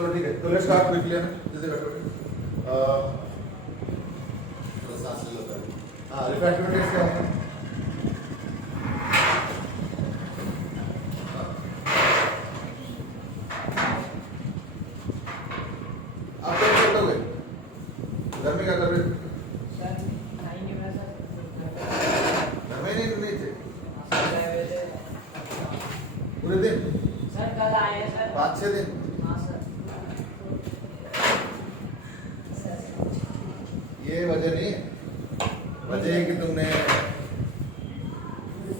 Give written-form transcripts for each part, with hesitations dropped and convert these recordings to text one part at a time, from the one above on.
चलो ठीक है, तो लेट्स स्टार्ट क्विकली है जल्दी करो। सांस ले लो पहले। हाँ, रिफ्रैक्टिव इंडेक्स क्या होता है? आप क्या करोगे? घर में क्या कर रहे थे? घर में नहीं थे पूरे दिन? सर कल आए सर 5-6 दिन? हाँ सर ये वजह नहीं है, वजह है कि तुमने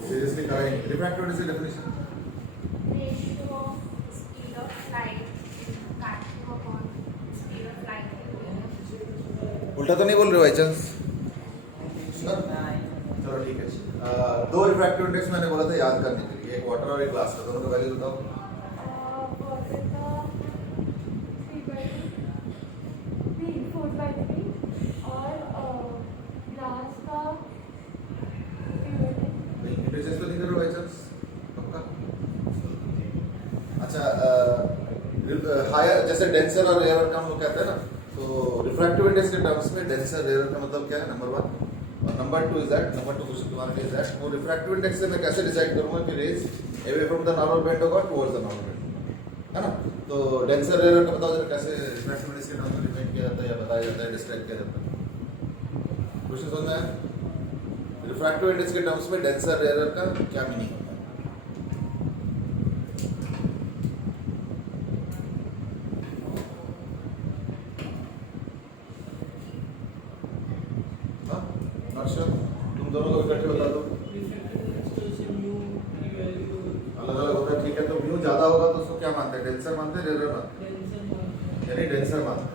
सीरियसली कहा ही नहीं। रिफ्रैक्टिव इंडेक्स की definition ratio of speed of light vacuum upon speed of light. उल्टा तो नहीं बोल रहे हो बाई चांस? चलो ठीक है। दो रिफ्रैक्टिव इंडेक्स मैंने बोला था याद करने के लिए, एक वाटर और एक ग्लास का, दोनों का वैल्यू बताओ। Water का 3/2, 4/3 और glass का 3/2. इंटरचेंज तो नहीं कर रहे हो बाई चांस? पक्का? अच्छा, हायर जैसे डेंसर और रेयर का हम लोग कहते हैं ना, तो रिफ्रैक्टिव इंडेक्स के टर्म्स में डेंसर रेयर का मतलब क्या है? नंबर 1 और number 2 is that, number 2 question तुम्हारे लिए इज दैट वो रिफ्रैक्टिव इंडेक्स से मैं कैसे डिसाइड करूंगा कि rays away from the normal bend होगा टुवर्ड्स द नॉर्मल बेंड, है ना? तो डेंसर रेयर का बताओ जरा कैसे रिफ्रैक्टिव इंडेक्स के टर्म्स में डिफाइन किया जाता है या बताया जाता है, डिस्क्राइब किया जाता है? क्वेश्चन समझ में आया? रिफ्रैक्टिव इंडेक्स के टर्म्स में डेंसर रेयर का क्या मीनिंग होता है? हाँ? Not sure? तुम दोनों को इकट्ठे बता दो। अलग अलग होता है, ठीक है। तो म्यू ज्यादा होगा तो उसको क्या मानते हैं? डेंसर मानते हैं, रेयर मानते हैं? यानी डेंसर मानते हैं।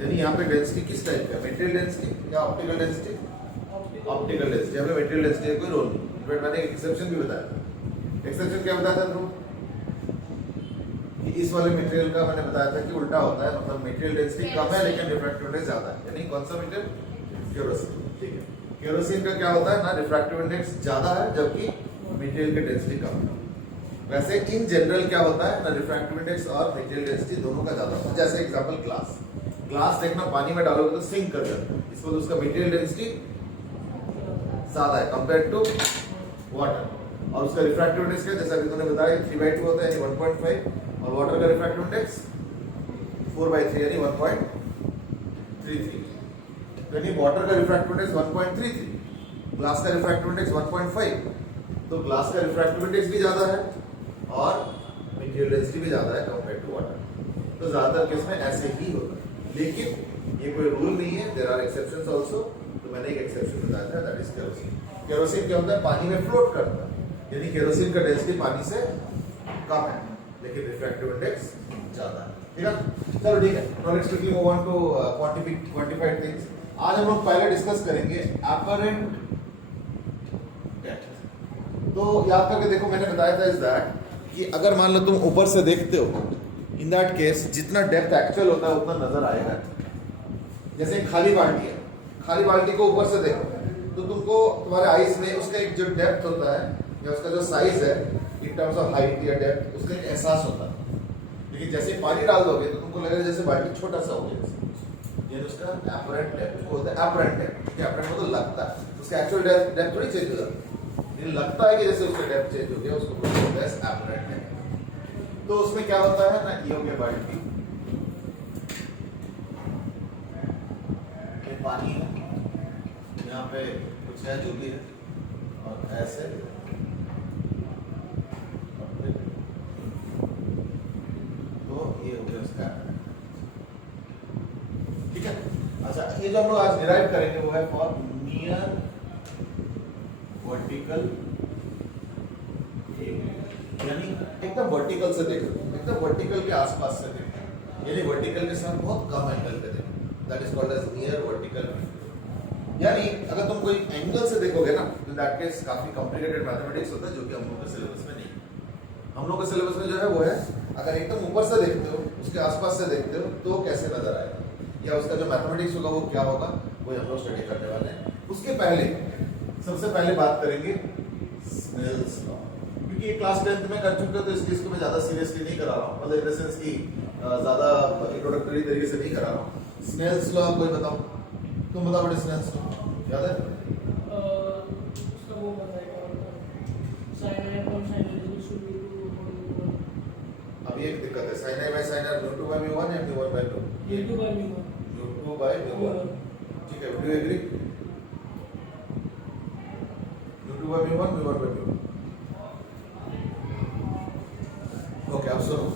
यानी यहाँ पे डेंसिटी किस टाइप का? मेटेरियल डेंसिटी या ऑप्टिकल डेंसिटी? Optical density. यहाँ पे मेटेरियल डेंसिटी कोई रोल नहीं, बट मैंने एक एक्सेप्शन भी बताया था। एक्सेप्शन क्या बताया था ध्रुव? कि इस वाले मटेरियल का मैंने बताया था कि उल्टा होता है, मतलब मटेरियल डेंसिटी कम है लेकिन रिफ्रैक्टिव इंडेक्स ज्यादा है। यानी कौन सा मटेरियल? केरोसिन। ठीक है, केरोसिन का क्या होता है ना, रिफ्रैक्टिव इंडेक्स ज्यादा है जबकि मटेरियल की डेंसिटी कम है। वैसे इन जनरल क्या होता है ना, रिफ्रैक्टिव इंडेक्स और मटेरियल डेंसिटी दोनों का ज्यादा होता है। जैसे एग्जांपल ग्लास, ग्लास देखना पानी में डालोगे तो सिंक कर जाता है, इसको तो उसका मटेरियल डेंसिटी ज्यादा है कंपेयर टू वाटर। और उसका रिफ्रैक्टिव इंडेक्स क्या है? जैसा कि तुमने बताया 3/2 होता है यानी 1.5, और वाटर का रिफ्रैक्टिव इंडेक्स 4/3 यानी 1.33। यानी वाटर का रिफ्रैक्टिव इंडेक्स 1.33, ग्लास का रिफ्रैक्टिव इंडेक्स 1.5। तो ग्लास का रिफ्रैक्टिव इंडेक्स भी ज्यादा है और मटेरियल डेंसिटी भी ज्यादा है कंपेयर टू वाटर। तो ज्यादातर केस में ऐसे ही होता है, लेकिन ये कोई रूल नहीं है, देयर आर एक्सेप्शंस आल्सो। तो मैंने एक एक्सेप्शन बताया था, दैट इज केरोसिन। केरोसिन क्या होता है? पानी में फ्लोट करता है, यानी केरोसिन का डेंसिटी पानी से कम है लेकिन रिफ्रैक्टिव इंडेक्स ज्यादा है। ठीक है, चलो ठीक है। Now let's quickly move on to quantified things. आज हम लोग पहले डिस्कस करेंगे अपरेंट डेप्थ। तो याद करके देखो, मैंने बताया था इज दैट कि अगर मान लो तुम ऊपर से देखते हो, इन दैट केस जितना डेप्थ एक्चुअल होता है उतना नजर आएगा। जैसे एक खाली बाल्टी है, खाली बाल्टी को ऊपर से देखो तो तुमको तुम्हारे आईज में उसका एक जो डेप्थ होता है या उसका जो साइज है इन टर्म्स ऑफ हाइट या डेप्थ, उसका एक एहसास होता है। लेकिन जैसे पानी डाल दोगे तो तुमको लगेगा जैसे बाल्टी छोटा सा हो गया, ये उसका अपरेंट डेप्थ होता है। अपरेंट डेप्थ क्या? अपरेंट मतलब लगता है, उसका एक्चुअल डेप्थ थोड़ी चेंज हो जाता है, लेकिन लगता है कि जैसे उसका डेप्थ चेंज हो गया, उसको बोलते हैं अपरेंट डेप्थ। तो उसमें क्या होता है ना, ये हो गया बाल्टी, ये पानी है, यहाँ पे कुछ है जो भी है, और ऐसे तो ये हो गया उसका। ठीक है, अच्छा ये जो हम लोग आज डिराइव करेंगे वो है फॉर नियर वर्टिकल, यानी एकदम वर्टिकल से देखो, एकदम वर्टिकल के आसपास से देखो, यानी वर्टिकल के साथ बहुत कम एंगल पे देखो, that is called as near vertical. यानी अगर तुम कोई एंगल से देखोगे ना तो दैट केस काफी कॉम्प्लिकेटेड मैथमेटिक्स होता है, जो कि हम लोग के सिलेबस में नहीं। हम लोग के सिलेबस में जो है वो है अगर एकदम ऊपर से देखते हो, उसके आसपास से देखते हो तो कैसे नजर आएगा, या उसका जो मैथमेटिक्स होगा वो क्या होगा, वो हम लोग स्टडी करने वाले हैं। उसके पहले सबसे पहले बात करेंगे स्नेल्स लॉ। क्योंकि ये क्लास 10th में कर चुके हो तो इसलिए इसको मैं ज्यादा सीरियसली नहीं करा रहा हूँ, मतलब इन द सेंस कि ज्यादा इंट्रोडक्टरी तरीके से नहीं करा रहा हूँ। स्नेल्स लॉ कोई बताओ, तुम बताओ बेटे स्नेल्स लॉ याद है? उसका वो बताएगा sin i upon sin l is equal to √1. अब ये एक दिक्कत है, sin i by sin r mu2 by mu1 या mu1 by mu2? u2 by mu1. mu2 by mu1, ठीक है, do you agree? mu2 by mu1, mu1 by mu1। Okay, अब सुनो,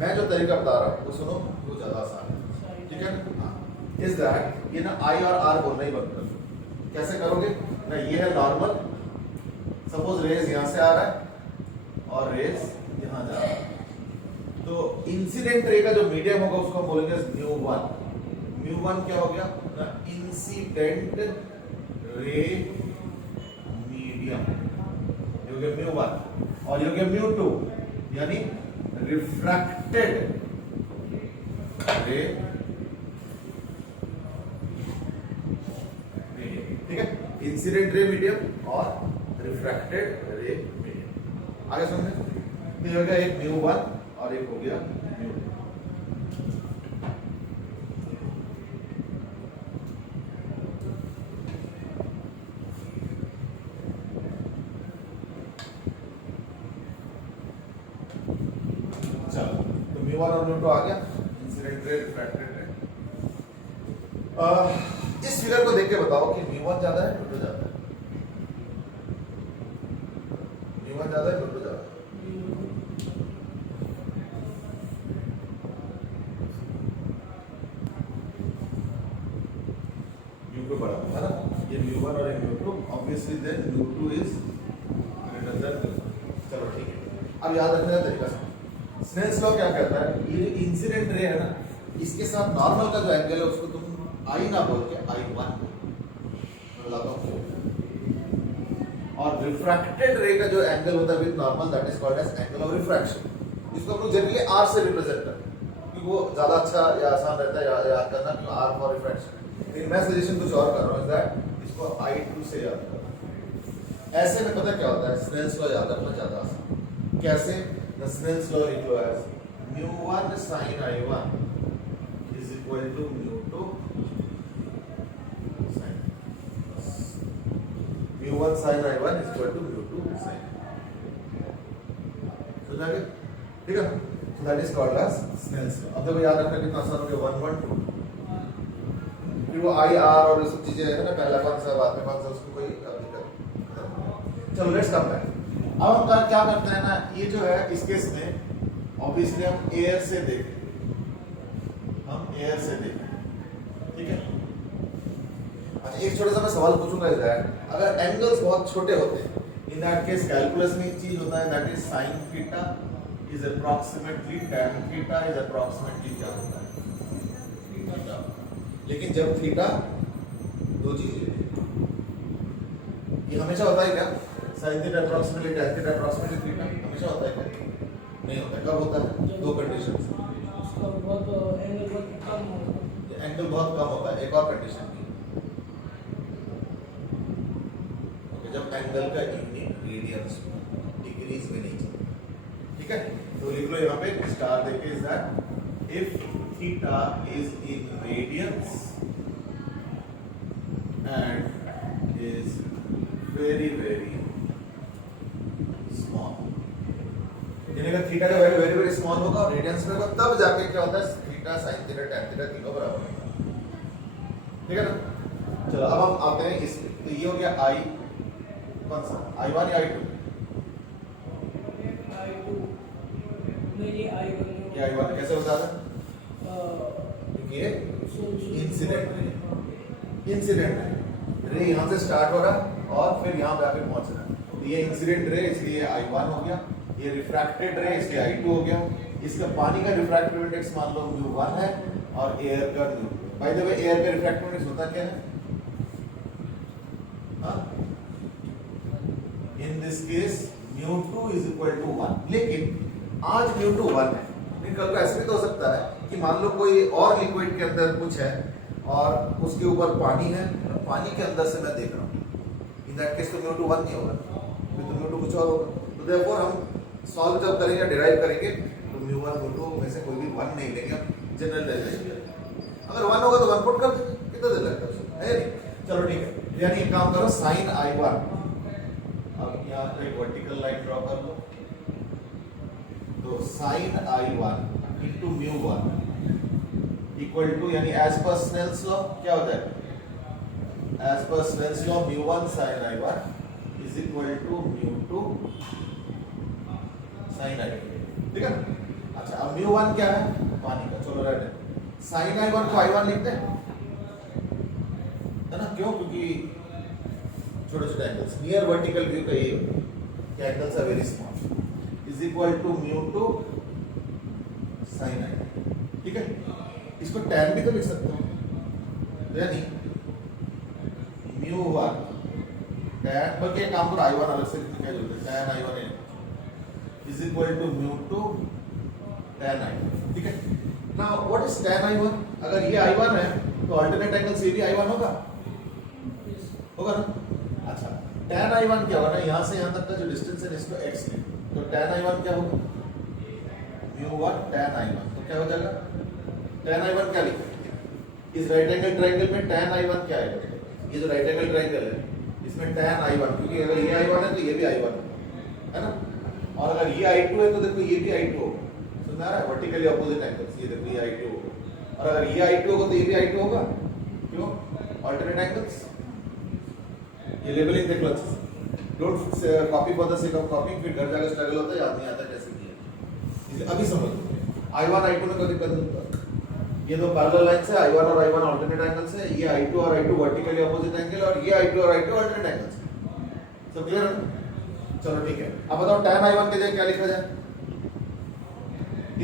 मैं जो तरीका बता रहा हूँ वो सुनो, वो ज्यादा आसान है, ठीक है ना? इज दैट ये ना आई और आर बोलना ही बंद कर दो। कैसे करोगे ना, ये है नॉर्मल, सपोज रेज यहां से आ रहा है और रेज यहां जा रहा है, तो इंसिडेंट रे का जो मीडियम होगा उसको हम बोलेंगे μ1। μ1 क्या हो गया ना, इंसिडेंट रे मीडियम, ये हो गया μ1, और ये हो गया μ2 यानी रिफ्रैक्टेड रे, ठीक है, इंसिडेंट रे मीडियम और रिफ्रैक्टेड रे मीडियम। आगे समझे? तो ये हो गया एक μ1 और एक हो गया μ2। चलो, तो μ1 और μ2 आ गया, इंसिडेंट रे रिफ्रैक्टेड रे। इस फिगर को देख के बताओ कि μ1 ज्यादा है μ2 ज्यादा है? μ1 ज्यादा है μ2 ज्यादा है? μ2 बड़ा है ना, ये μ1 और ये μ2, obviously then μ2 is greater than μ1। चलो ठीक है, अब याद रखने का तरीका समझो। स्नेल्स लॉ क्या कहता है, ये जो इंसिडेंट रे है ना, इसके साथ नॉर्मल का जो एंगल है उसको तुम आई ना बोल के i1 लगाओ, और रिफ्रैक्टेड रे का जो एंगल होता है with normal, that is called as angle of refraction. इसको हम लोग जनरली r से रिप्रेजेंट करते हैं क्योंकि वो ज्यादा अच्छा या आसान रहता है याद करना, क्योंकि r फॉर रिफ्रैक्शन। लेकिन मैं सजेशन कुछ और कर रहा हूं, दैट इसको i2 से याद करो। ऐसे में पता क्या होता है, स्नेल्स लॉ याद रखना ज्यादा आसान। कैसे? द स्नेल्स लॉ लिख लो as μ1 sin i1 is equal to μ2 sin μ1 sin i1 is equal to μ2 sin। समझ आ गया? ठीक है, so that is called as Snell's law। अब देखो याद रखना कितना आसान हो गया, 1 1 2, फिर वो आई आर और ये सब चीजें है ना, पहला कौन सा बाद में कौन सा, उसको कोई दिक्कत। चलो लेट्स कम बैक। अब हम क्या करते हैं ना, ये जो है इस केस में ऑब्वियसली हम एयर से देखें, ठीक है। अच्छा, एक छोटा सा मैं सवाल पूछूंगा, इस दैट अगर एंगल्स बहुत छोटे होते हैं, इन दैट केस कैलकुलस में एक चीज होता है, that is sin theta is approximately tan theta is approximately क्या होता है, थीटा। लेकिन जब थीटा दो चीजें, ये हमेशा होता है क्या, sin theta approximately tan theta approximately theta हमेशा होता है क्या? नहीं होता है। कब होता है? दो कंडीशंस। उसका बहुत एंगल बहुत कम होता है, एंगल बहुत कम होता है, एक और कंडीशन की, ओके, जब एंगल का यूनिट रेडियंस डिग्रीज में नहीं चलता, ठीक है। तो लिख लो यहाँ पे स्टार देके, is that if theta is in radiance and is very very small, यानी अगर थीटा का वैल्यू वेरी वेरी स्मॉल होगा और रेडियंस में होगा, तब जाके क्या होता है, theta sin theta tan theta तीनों बराबर होगा, ठीक है ना। चलो अब हम आते हैं इस पे, तो ये हो गया i कौन सा, i1 या i2? i2 नहीं, ये i1 ये i1 कैसे होता है, क्योंकि ये इंसिडेंट रे यहाँ से स्टार्ट हो रहा है और फिर यहाँ पे आके पहुंच रहा है, तो ये इंसिडेंट रे इसलिए i1 हो गया, ये रिफ्रैक्टेड रे इसलिए i2 हो गया। इसका पानी का रिफ्रैक्टिव इंडेक्स मान लो μ1 है और एयर का μ2। बाय द वे एयर का रिफ्रैक्टिव इंडेक्स होता क्या है, in this case μ2 is equal to 1, लेकिन आज μ2 1 है, लेकिन कल को ऐसा भी तो हो सकता है कि मान लो कोई और लिक्विड के अंदर कुछ है और उसके ऊपर पानी है, पानी के अंदर से मैं देख रहा हूँ, इन दैट केस तो μ2 1 नहीं होगा, फिर तो μ2 कुछ और होगा। तो देयरफॉर हम सॉल्व जब करेंगे डिराइव करेंगे तो μ1 μ2 में से कोई भी 1 नहीं लेंगे, हम जनरलाइजेशन अगर 1 होगा तो 1 पुट कर देंगे, कितना देर लगता है नहीं? चलो ठीक है, यानी एक काम करो sin I1, अब यहाँ पे एक वर्टिकल लाइन ड्रॉ कर लो, तो sin I1 into μ1 equal to, यानी एज पर स्नेल्स लॉ क्या होता है? As per Snell's law μ1 sin I1 is equal to μ2 sin I2, ठीक है? अच्छा, अब μ1 क्या है? पानी का, चलो राइट है, sin I1 को I1 लिखते हैं, है ना? क्यों? क्योंकि छोटे छोटे एंगल्स नियर वर्टिकल व्यू का ये angles are very small is equal to μ2 sin I2, ठीक है? इसको tan भी तो लिख सकते हो, यानी μ1 tan, बल्कि एक काम करो I1 अलग से लिखने की जरूरत है, tan I1 is equal to μ2 tan I1, ठीक है? Now what is tan I1? अगर ये I1 है तो अल्टरनेट एंगल से भी I1 होगा ना? अच्छा, tan I1 क्या होगा ना, यहाँ से यहाँ तक का जो डिस्टेंस है इसको x ले, तो tan I1 क्या होगा? μ1 tan I1, तो क्या हो जाएगा? tan I1 क्या लिखेंगे? इस राइट एंगल ट्रायंगल में tan I1 क्या आएगा? ये जो राइट एंगल ट्रायंगल है इसमें tan I1, क्योंकि अगर ये I1 है तो ये भी I1 है ना, और अगर ये I2 है तो देखो ये भी I2 होगा, समझ आ रहा है? वर्टिकली ऑपोजिट एंगल्स, ये देखो ये I2 होगा, और अगर ये I2 होगा तो ये भी I2 होगा, क्यों? Alternate angles. ये लेबलिंग देख लो अच्छे से, don't copy for the sake of कॉपिंग, फिर घर जाकर स्ट्रगल होता है, याद नहीं आता कैसे किया। अभी समझ लो, I1 I2 में कोई दिक्कत नहीं होता, ये दो पैरेलल लाइंस है, I1 और I1 ऑल्टरनेट एंगल्स है, ये I2 और I2 वर्टिकली ऑपोजिट एंगल, और ये I2 और I2 ऑल्टरनेट एंगल्स। सब क्लियर है? चलो ठीक है, अब बताओ tan I1 की जगह क्या लिखा जाए?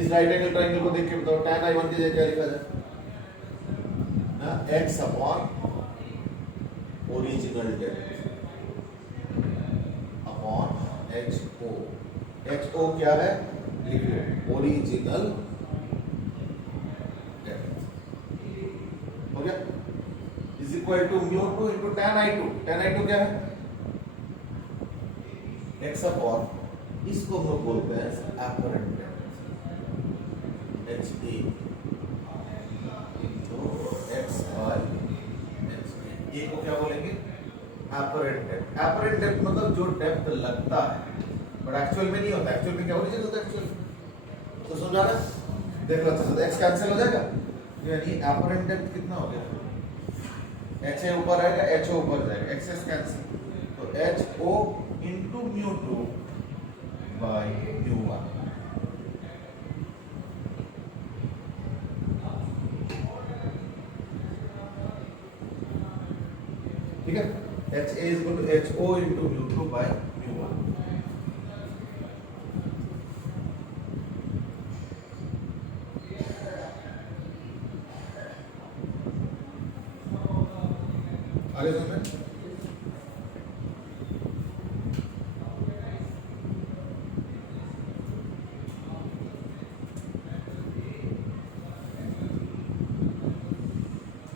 इस राइट एंगल ट्रायंगल को देख के बताओ tan I1 की जगह क्या लिखा जाए? ना x upon original depth upon HO, HO क्या है? लिखो ओरिजिनल डेप्थ, हो गया? Is equal to μ2 into tan I2, tan I2 क्या है? x अपॉन, इसको हम लोग बोलते हैं एपरेंट डेप्थ, HA तो x by HA, ये को क्या बोलेंगे? Apparent depth. एपरेंट डेप्थ मतलब जो डेप्थ लगता है बट एक्चुअल में नहीं होता, एक्चुअल में क्या ओरिजिन होता है एक्चुअल, तो समझ आ रहा है? देख लो अच्छे से, x कैंसिल हो जाएगा, यानी एपरेंट डेप्थ कितना हो गया? HA ऊपर आएगा, HO ऊपर जाएगा, एक्सेस कैंसिल, तो HO into μ2 by μ1, ठीक है? HA is equal to HO into μ2 by μ1। आगे समझ?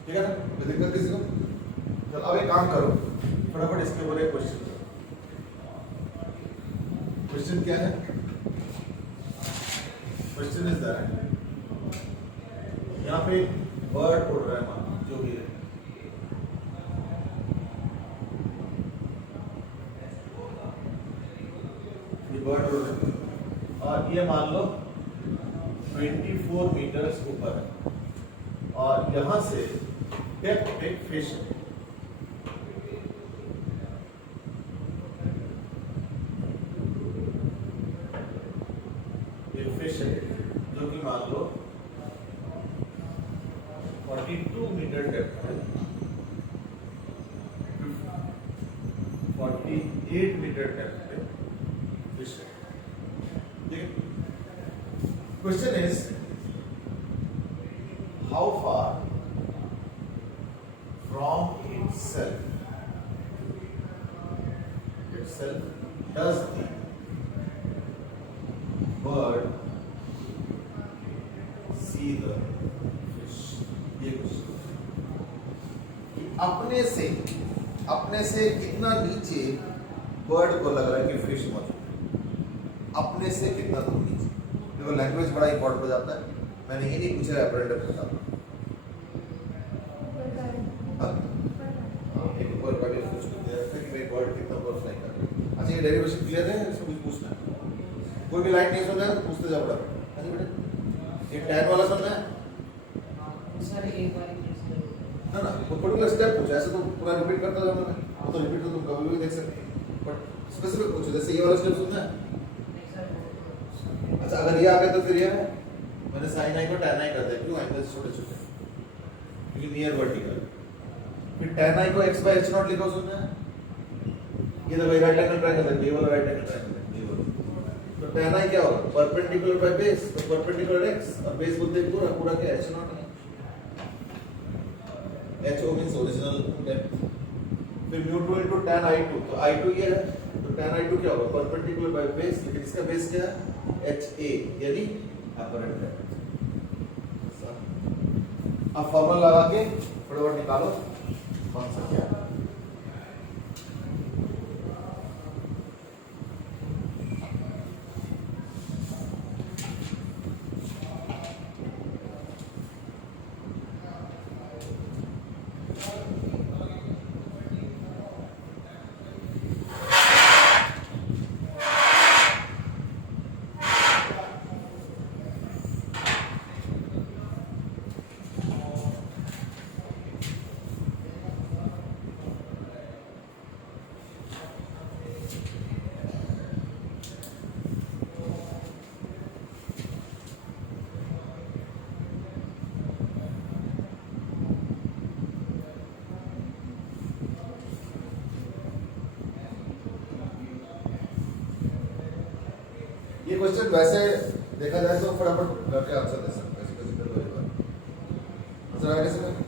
ठीक है ना? कोई दिक्कत किसी को? चलो अब एक काम करो, फटाफट इसके ऊपर एक क्वेश्चन करो। क्वेश्चन क्या है? क्वेश्चन इज दैट यहाँ पे बर्ड उड़ रहा है, मान जो भी है, ये बर्ड उड़ रहा है और ये मान लो 24 मीटर्स ऊपर है, और यहाँ से डेप्थ एक फिश है, एक फिश है जो कि मान लो 42 मीटर डेप्थ है, 48 मीटर डेप्थ पे फिश है, ठीक है? Question is how far from itself does the bird see the fish? ये अपने से कितना नीचे बर्ड को लग रहा है कि फिश मौजूद है, अपने से कितना दूर नीचे। देखो लैंग्वेज बड़ा इंपॉर्टेंट हो जाता है। मैंने ये नहीं पूछा अपरेंट डेप्थ बता। एक ऊपर का भी कुछ फिर मैं वर्ड कितना ऊपर फ्लाई कर। अच्छा ये डेरिवेशन क्लियर है, इसको कुछ पूछना है? कोई भी लाइन नहीं समझा तो पूछते जाओ बड़ा। अच्छा बेटा ये टैन वाला समझना है सर एक बार ना ना, वो पर्टिकुलर स्टेप पूछा, ऐसे तो पूरा रिपीट करता जाऊंगा मैं, वो तो रिपीट तो तुम कभी भी देख सकते हो, बट स्पेसिफिक पूछो, जैसे ये वाला स्टेप सुनना है। अच्छा अगर ये आ गया तो फिर ये है, मैंने साइन आई को टैन आई कर दिया, क्यों एंगल्स छोटे छोटे क्योंकि नियर वर्टिकल। फिर टैन आई को x बाय h नॉट लिखो, सुनना है। ये देखो राइट एंगल ट्रायंगल है, ये वाला राइट एंगल ट्रायंगल है, ये वाला। तो टैन आई क्या होगा, परपेंडिकुलर बाय बेस, तो परपेंडिकुलर x और बेस बोलते हैं पूरा पूरा क्या h नॉट है, HO means original depth। फिर mu2 into tan I2, तो I2 ये है, तो tan I2 क्या होगा, परपेंडिकुलर बाय बेस, लेकिन इसका बेस क्या है, HA यानी अपरेंट डेप्थ। अब फॉर्मूला लगा के फटाफट निकालो कौन सा क्या है। ये क्वेश्चन वैसे देखा जाए तो फटाफट करके आंसर दे सकते हैं, ऐसे कर लो आंसर आगे से आगे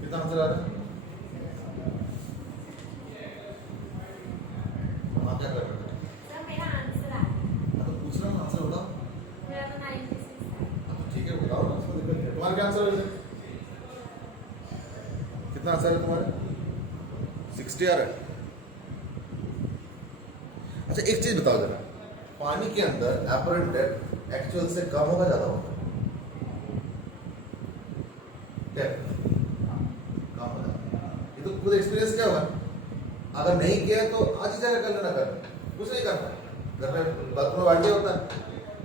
कितना आंसर आ रहा है? हाँ क्या कर रहे हो? सर मेरा आंसर आ तो पूछ रहा हूँ, आंसर बताओ। मेरा तो 96 है। तो ठीक है बताओ ना, उसमें दिक्कत क्या है? तुम्हारा क्या आंसर है? कितना आंसर है तुम्हारा? 60 आ रहा है। अच्छा एक चीज बताओ जरा, पानी के अंदर अपरेंट डेप्थ एक्चुअल से कम होगा ज्यादा होगा? क्या कम होगा? ये तो खुद एक्सपीरियंस क्या हुआ, अगर नहीं किया तो आज ही जाकर कर लेना, कर कुछ नहीं करना। घर में बाथरूम में बाल्टी होता है,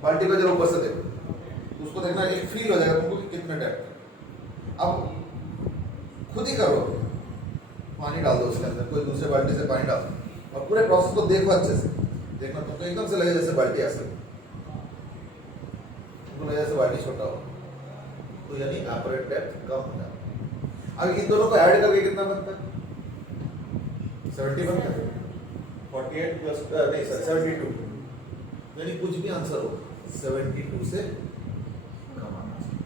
बाल्टी को जरा ऊपर से देखो तो उसको देखना, एक फील हो जाएगा तुमको कि कितना डेप्थ। अब खुद ही करो, पानी डाल दो उसके अंदर, कोई दूसरे बाल्टी से पानी डाल दो और पूरे प्रोसेस को देखो अच्छे से। देखना तुमको एकदम से लगे जैसे बाल्टी ऐसे, तुमको लगे जैसे बाल्टी छोटा हो, तो यानी अपरेंट डेप्थ कम हो जाता है। अब इन दोनों को ऐड करके कितना बनता है? 70 बनता है। 48 प्लस नहीं सर 72, यानी कुछ भी आंसर हो 72 से कम आना चाहिए।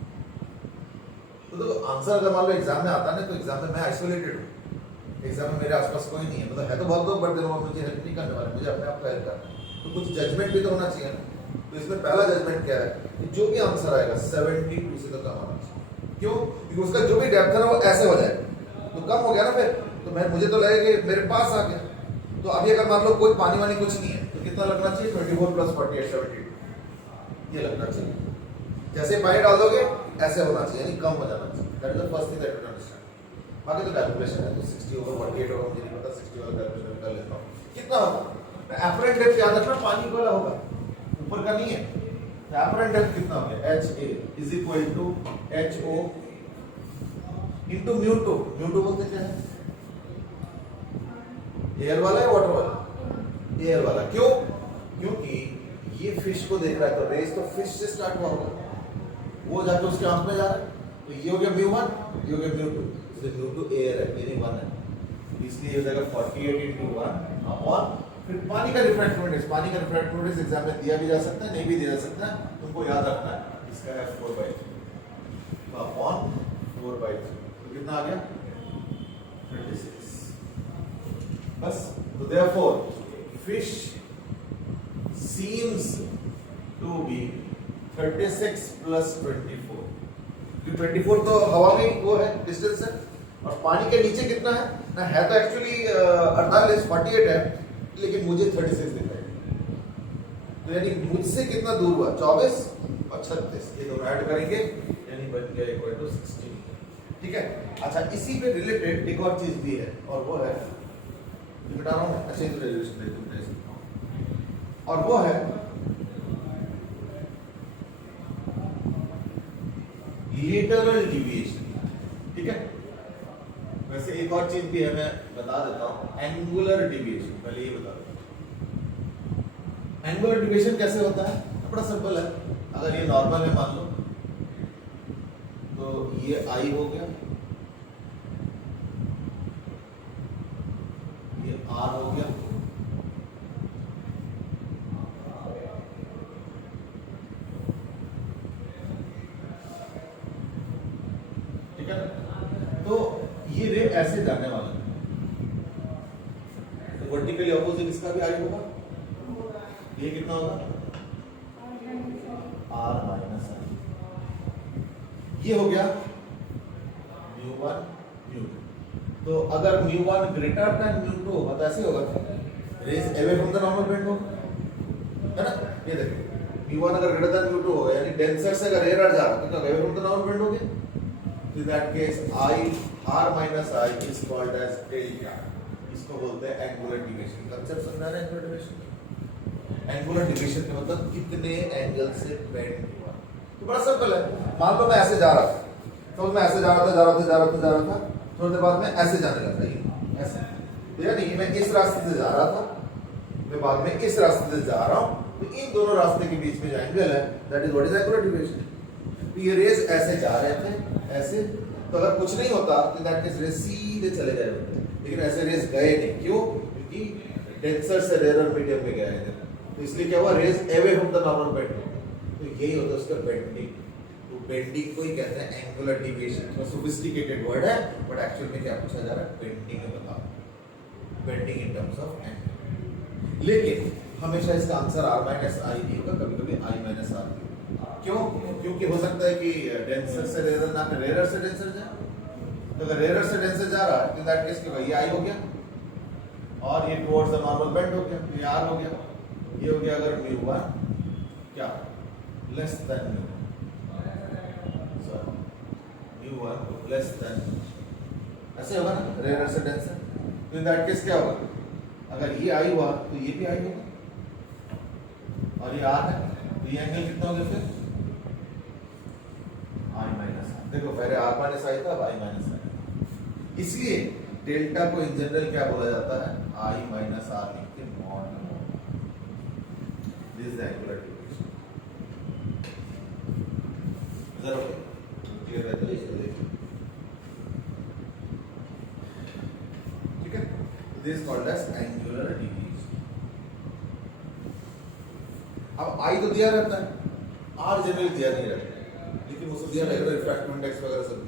तो देखो आंसर अगर मान लो एग्जाम में आता है ना, तो एग्जाम में मैं आइसोलेटेड हूँ, एग्जाम में मेरे आसपास कोई नहीं है, मतलब है तो बहुत लोग, बट वो मुझे हेल्प नहीं करने वाले, मुझे अपने आप को हेल्प करना है, तो कुछ जजमेंट भी तो होना चाहिए ना। तो इसमें पहला जजमेंट क्या है कि जो भी आंसर आएगा 72 से तो कम आना चाहिए। क्यों? क्योंकि उसका जो भी डेप्थ है ना वो ऐसे हो जाएगा, तो कम हो गया ना फिर, तो मैं मुझे तो लगेगा कि मेरे पास आ गया। तो अभी अगर मान लो कोई पानी वानी कुछ नहीं है तो कितना लगना चाहिए? 24 प्लस 48 72 ये लगना चाहिए। जैसे पानी डाल दोगे ऐसे होना चाहिए, यानी कम हो जाना चाहिए। That is the first thing that you understand. बाकी तो कैलकुलेशन है, तो 60 ओवर 48 होगा, मुझे नहीं पता, 60 वाला कैलकुलेशन कर लेता हूँ कितना होगा। अपरेंट डेप्थ याद रखना, पानी वाला होगा, ऊपर का नहीं है। अपरेंट डेप्थ कितना हो गया? HA is equal to HO into mu. Mu बोलते क्या है? एयर वाला है वाटर वाला? एयर वाला। क्यों? क्योंकि ये फिश को देख रहा है, तो रेस तो फिश से स्टार्ट हुआ होगा, वो जाके उसके आंख में जा रहा है, तो ये हो गया μ1, ये हो गया μ2, इसलिए μ2 एयर है, ये नहीं 1 है, इसलिए हो जाएगा 48 into 1 अपॉन फिर पानी का रिफ्रैक्टिव इंडेक्स। पानी का रिफ्रैक्टिव इंडेक्स एग्जाम में दिया भी जा सकता है, नहीं भी दिया जा सकता है, तुमको याद रखना है, इसका है 4/8। 4/3 तो कितना आ गया 36 बस। तो therefore fish seems to be 36 plus 24 क्योंकि 24 तो हवा में वो है डिस्टेंस है और पानी के नीचे कितना है ना है तो एक्चुअली 48 48 है लेकिन मुझे 36 दिख रहा है तो यानी मुझसे कितना दूर हुआ 24 और 36 ये दोनों ऐड करेंगे यानी बन गया इक्वल टू 16 ठीक है। अच्छा इसी पे रिलेटेड एक और चीज भी है और वो है ये बता रहा हूँ अच्छे से रेजोल्यूशन दे सकता हूँ और वो है लेटरल डिविएशन ठीक है। वैसे एक और चीज भी है मैं बता देता हूं एंगुलर डिविएशन पहले ये बता देता हूं एंगुलर डिविएशन कैसे होता है बड़ा सिंपल है अगर ये नॉर्मल है मान लो तो ये आई हो गया ये आर हो गया ठीक है तो ये रे ऐसे जाने वाला है तो वर्टिकली ऑपोजिट इसका भी आई होगा ये कितना होगा आर माइनस आई ये हो गया μ1 μ2 तो अगर μ1 ग्रेटर देन μ2 होगा तो ऐसे होगा rays away from the normal bend होगा है ना ये देखो μ1 अगर ग्रेटर देन μ2 होगा यानी डेंसर से अगर रेयर जा रहा है तो away from the normal bend हो गया in that case I r minus I is called as delta इसको बोलते हैं एंगुलर डिविएशन कांसेप्ट समझा रहे हैं एंगुलर डिविएशन एंगुलर डिविएशन का मतलब कितने एंगल से बेंड हुआ तो बड़ा सिंपल है मान लो मैं ऐसे जा रहा था तो मैं ऐसे जा रहा था थोड़ी देर बाद में ऐसे जाने लगा ये ऐसे तो यानी मैं इस रास्ते से जा रहा था मैं बाद में इस रास्ते से जा रहा हूं तो इन दोनों रास्ते के बीच में जो एंगल है that is what is angular deviation तो ये रेज ऐसे जा रहे थे ऐसे तो अगर कुछ नहीं होता तो दैट केस रेज सीधे चले गए लेकिन ऐसे रेज गए नहीं क्यों क्योंकि डेंसर से रेयर मीडियम में गए थे तो इसलिए क्या हुआ rays away from the normal bend तो यही होता है उसका बेंडिंग तो बेंडिंग को ही कहते हैं एंगुलर डिविएशन थोड़ा सोफिस्टिकेटेड वर्ड है बट एक्चुअल में क्या पूछा जा रहा है बेंडिंग में बताओ bending in terms of angle लेकिन हमेशा इसका आंसर r माइनस आई भी होगा कभी कभी i माइनस आर क्यों क्योंकि हो सकता है कि डेंसर से रेयर ना फिर रेयर से डेंसर जाए तो अगर रेयर से डेंसर जा रहा है इन दैट केस क्या ये आई हो गया और ये टुवर्ड्स द नॉर्मल बेंड हो गया तो ये आर हो गया ये हो गया अगर μ1 क्या लेस देन μ1 लेस देन ऐसे होगा ना रेयर से डेंसर तो इन दैट केस क्या होगा अगर ये आई हुआ तो ये भी आई होगा और ये आर है तो ये एंगल कितना हो गया फिर i माइनस देखो पहले r माइनस आई था अब i माइनस आई इसलिए डेल्टा को इन जनरल क्या बोला जाता है i माइनस r लिख के mod this is the angular deviation जरा क्लियर है तो इसे देखिए ठीक है this is called as angular deviation अब i तो दिया रहता है r जनरली दिया नहीं रहता लेकिन वो सब दिया रहेगा रिफ्रैक्टिव इंडेक्स वगैरह सब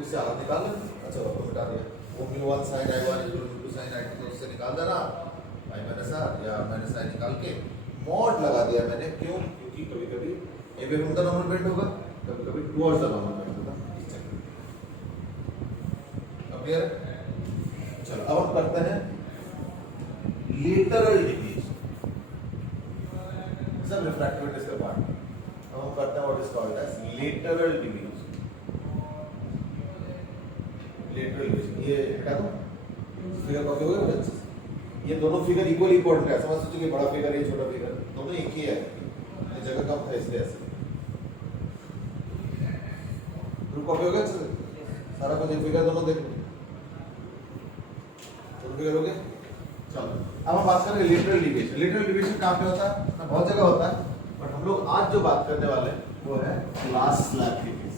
उससे आगे निकाल लें अच्छा वो मिटा दिया वो μ1 sin i1 = sin i2 तो उससे निकाल देना i माइनस r या माइनस i निकाल के मॉड लगा दिया मैंने क्यों क्योंकि कभी-कभी away from the normal bend होगा कभी-कभी टुवर्ड्स द नॉर्मल बेंड होगा अब क्लियर चलो अब हम करते हैं लेटरल डिविएशन सब रिफ्रैक्टिव इंडेक्स का पार्ट हम करते हैं what is called as lateral deviation lateral deviation ये हटा दो फिगर कॉपी हो गया बच्चे ये दोनों फिगर इक्वली इंपॉर्टेंट है समझ सोचो कि बड़ा फिगर है छोटा फिगर दोनों एक ही है ये जगह कम था इसलिए ऐसे ग्रुप कॉपी हो गया सारा कुछ एक फिगर दोनों देखो दोनों फिगर हो गए चलो अब हम बात करेंगे लेटरल डिविएशन कहाँ पे होता है ना बहुत जगह होता है बट हम लोग आज जो बात करने वाले हैं वो है ग्लास स्लैब के केस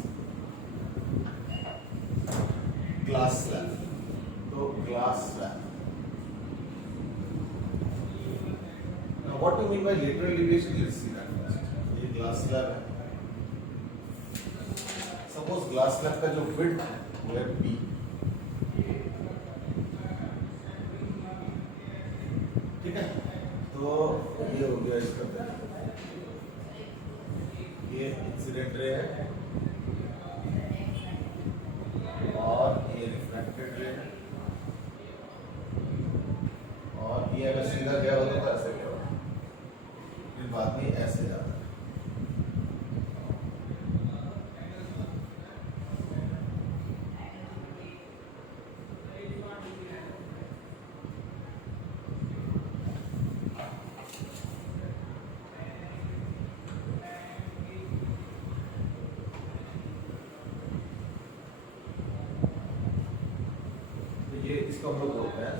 ग्लास स्लैब तो glass slab now what do you mean by lateral deviation let's see that first ये ग्लास स्लैब है suppose सपोज ग्लास स्लैब का जो विड्थ वो है बी, ठीक है, तो ये हो गया इसका, ये इंसिडेंट रे है और ये रिफ्रैक्टेड रे है, और ये अगर सीधा गया होता तो ऐसे गया होता, फिर बाद में ऐसे जाता है। तो ये इसको हम लोग बोलते हैं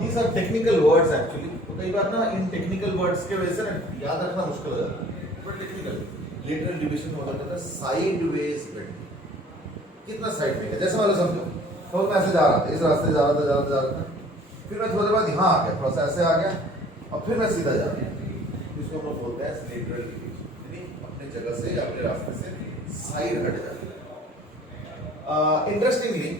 these are technical words actually, तो कई बार ना इन टेक्निकल वर्ड्स के वजह से ना याद रखना मुश्किल हो जाता है, बट टेक्निकल लेटरल डिविजन होता है साइडवेज बेंडिंग, कितना साइड में है, जैसे वाला समझो तो मैं ऐसे जा रहा था, इस रास्ते जा रहा था, फिर मैं थोड़ी देर बाद यहाँ आ गया, थोड़ा सा ऐसे आ गया और फिर मैं सीधा जा रहा, इसको हम लोग बोलते हैं लेटरल डिविजन, यानी अपने जगह से या अपने रास्ते से साइड हट जाता है। इंटरेस्टिंगली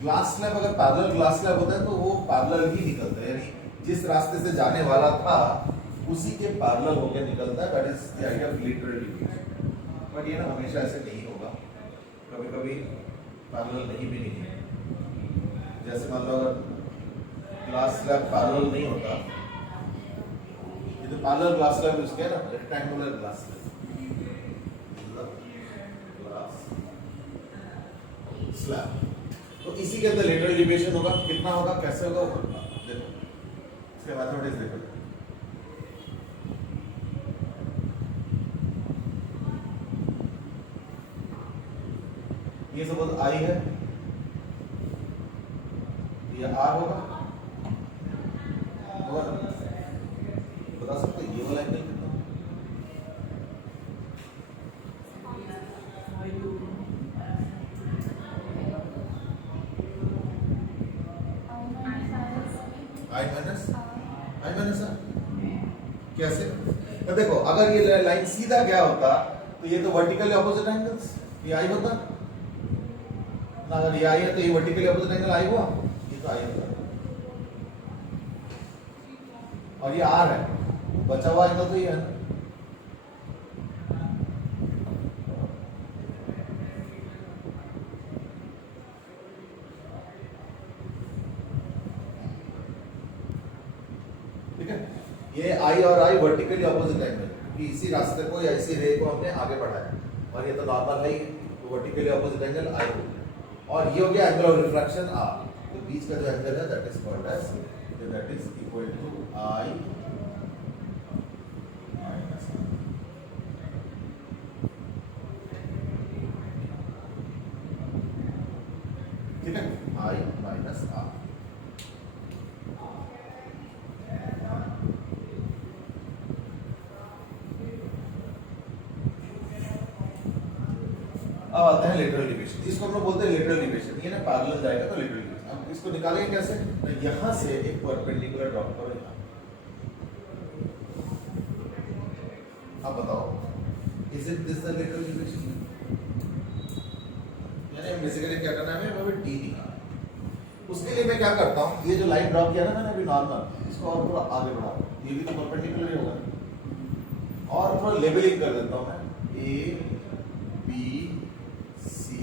ग्लास स्लैब अगर पैरेलल ग्लास स्लैब होता है तो वो पैरेलल ही निकलता है, यानी जिस रास्ते से जाने वाला था उसी के पैरेलल होकर निकलता है, that is the idea of lateral division. But ये ना हमेशा ऐसे नहीं होगा, कभी कभी पैरेलल नहीं भी नहीं है, जैसे मान लो अगर ग्लास स्लैब पैरेलल नहीं होता, ये तो पैरेलल ग्लास स्लैब यूज किया ना, रेक्टेंगुलर ग्लास स्लैब, तो इसी के अंदर लेटरल डिविएशन होगा, कितना होगा, कैसे होगा, वो देखो इसके मैथमेटिक्स देखो। ये सपोज आई है, ये आर होगा, बता सकते ये वाला एंगल कितना, आई माइनस आर, कैसे, तो देखो अगर ये लाइन सीधा गया होता तो ये तो वर्टिकली ऑपोजिट एंगल्स, ये आई होता ना, अगर ये आई है तो ये वर्टिकली ऑपोजिट एंगल आई हुआ, ये तो आई होता, और ये आर है, बचा हुआ एंगल तो ये है, ठीक है, ये आई और आई वर्टिकली ऑपोजिट एंगल, क्योंकि इसी रास्ते को या इसी रे को हमने आगे बढ़ाया, और ये तो नॉर्मल है ही, तो वर्टिकली ऑपोजिट एंगल आई हो गया, और ये हो गया एंगल ऑफ रिफ्रैक्शन आर, तो बीच का जो एंगल है that is called as, that is equal to I minus R, ठीक है, आई माइनस आर। अब आता है लेटरल डिविएशन, इसको हम लोग बोलते हैं लेटरल डिविएशन, ये ना पैरेलल जाएगा तो लेटरल डिविएशन। अब इसको निकालेंगे कैसे, तो यहां से एक परपेंडिकुलर ड्रॉप करो यहाँ, अब बताओ is it this the lateral deviation, यानी बेसिकली क्या करना है, हमें डी निकालना। उसके लिए मैं क्या करता हूँ, ये जो लाइन ड्रॉप किया ना मैंने अभी नॉर्मल, इसको और थोड़ा आगे बढ़ा, ये भी तो परपेंडिकुलर ही होगा, और थोड़ा लेबलिंग कर देता हूँ मैं, ए बी सी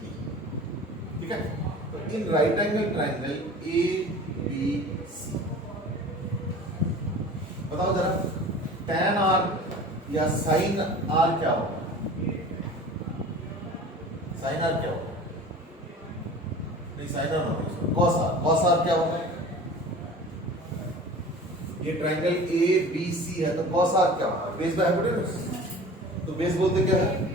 डी, ठीक है, तो in right angle triangle A B C, बताओ जरा tan आर या साइन आर क्या होगा, साइन आर क्या होगा, नहीं साइन आर नहीं, कॉस आर क्या होगा, ये ट्राइंगल ए बी सी है तो कॉस आर क्या होगा, बेस बाय हाइपोटेन्यूज, तो बेस बोलते क्या है,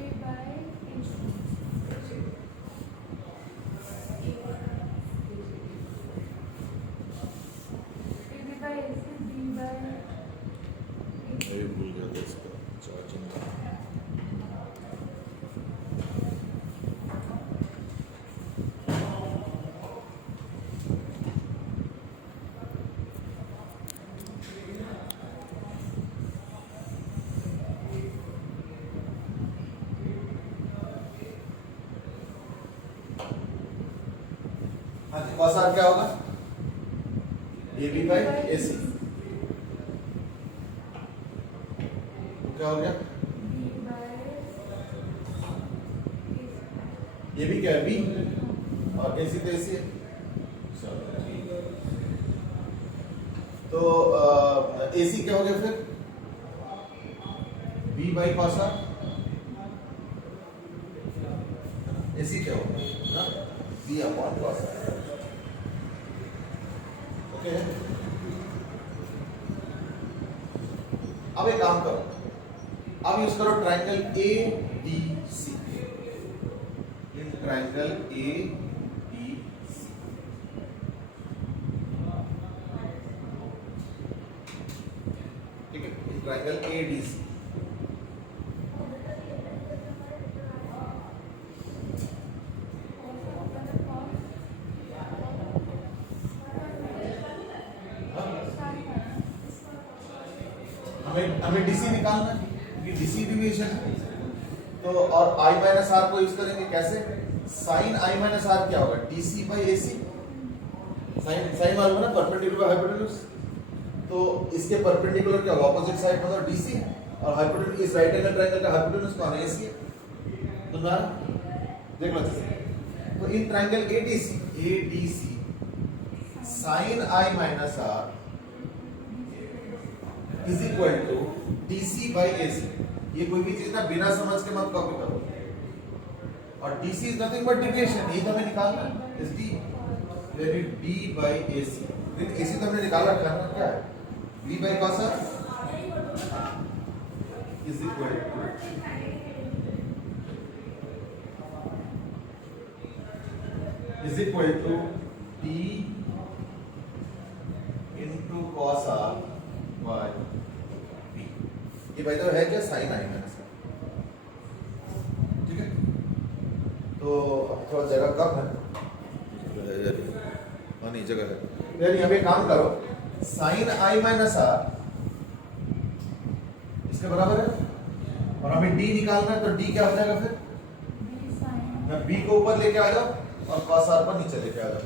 भूल गया था इसका चार्जिंग का, हाँ जी, cos r क्या होगा? AB by AC। क्या हो गया? ये भी क्या है? B और AC तो AC है। चलो ठीक है। तो AC क्या हो गया फिर? B by cos r। AC क्या होगा? ना B upon cos r। Okay. अब एक काम करो, अब यूज करो triangle ABC। In triangle ABC ठीक है, इन ट्राइंगल ADC। हमें DC निकालना है क्योंकि DC डिवीजन है। तो और I माइनस आर को यूज करेंगे कैसे? साइन I माइनस आर क्या होगा? DC by AC। साइन मालूम है ना, परपेंडिकुलर हाइपोटेन्यूज। तो इसके परपेंडिकुलर क्या होगा? ऑपोजिट साइड मतलब DC है, और हाइपोटेन्यूज इस राइट एंगल ट्रायंगल का हाइपोटेन्यूज कौन है? AC है। तो ना देख लो अच्छे से। तो in triangle ADC sine I minus R is equal to DC by AC। ये कोई भी चीज ना बिना समझ के मत कॉपी करो। और DC is nothing but deviation, यही तो हमें निकालना है। इज D यानी D बाई AC। लेकिन AC तो हमने निकाला, करना क्या है? B by cos r is equal to D into cos r by B। ये भाई तो है क्या? Sine I minus R. ठीक है, तो थोड़ा जगह कम है। हाँ नहीं जगह है यानी। अब एक काम करो, साइन I माइनस आर इसके बराबर है, और हमें D निकालना है। तो D क्या हो जाएगा फिर? मैं B को ऊपर लेके आ जाओ और cos r पर नीचे लेके आ जाओ,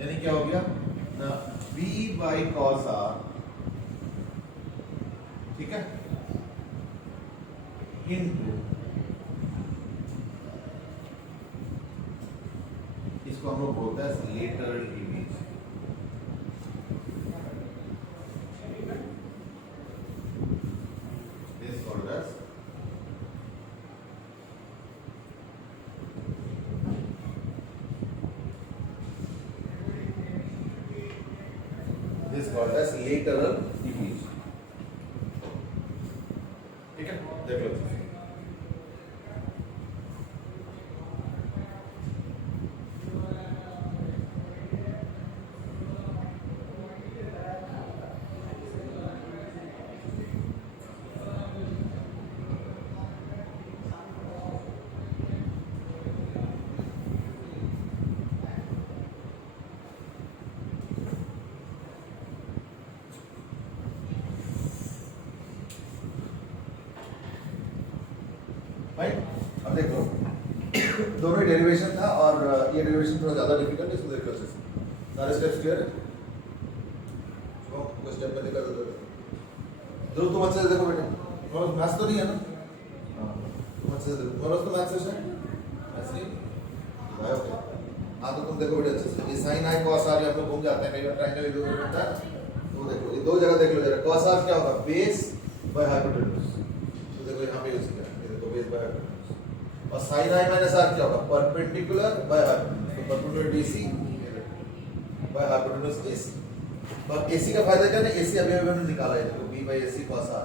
यानी क्या हो गया ना? B by cos r। ठीक है, इनटू इसको हम लोग बोलते हैं lateral image. This called as lateral image. ठीक है, देख लो। भाई अब देखो, दोनों ही डेरिवेशन था, और ये डेरिवेशन थोड़ा ज्यादा डिफिकल्ट है, इसको देख लो अच्छे से। सारे स्टेप्स क्लियर है? कोई स्टेप में दिक्कत हो तो ध्रुव तुम अच्छे से देखो बेटा। तुम्हारा मैथ्स तो नहीं है ना? हाँ तुम अच्छे से देखो। तुम्हारा तो मैथ्स सेशन मैथ्स नहीं भाई? ओके हाँ, तो तुम देखो बेटा अच्छे से। ये साइन I cos r हम लोग घूम जाते हैं कई बार, ट्रायंगल इधर उधर होता है। तो देखो ये दो जगह देख लो जरा। cos r क्या होगा? Base by hypotenuse. तो देखो यहाँ पे यूज किया, ये देखो बेस बाय हाइपोटेन्यूज। और साइन I माइनस r क्या होगा? Perpendicular by hypotenuse. तो perpendicular DC by hypotenuse AC। और AC का फायदा क्या है? AC अभी हमने निकाला है, देखो B by AC cos r।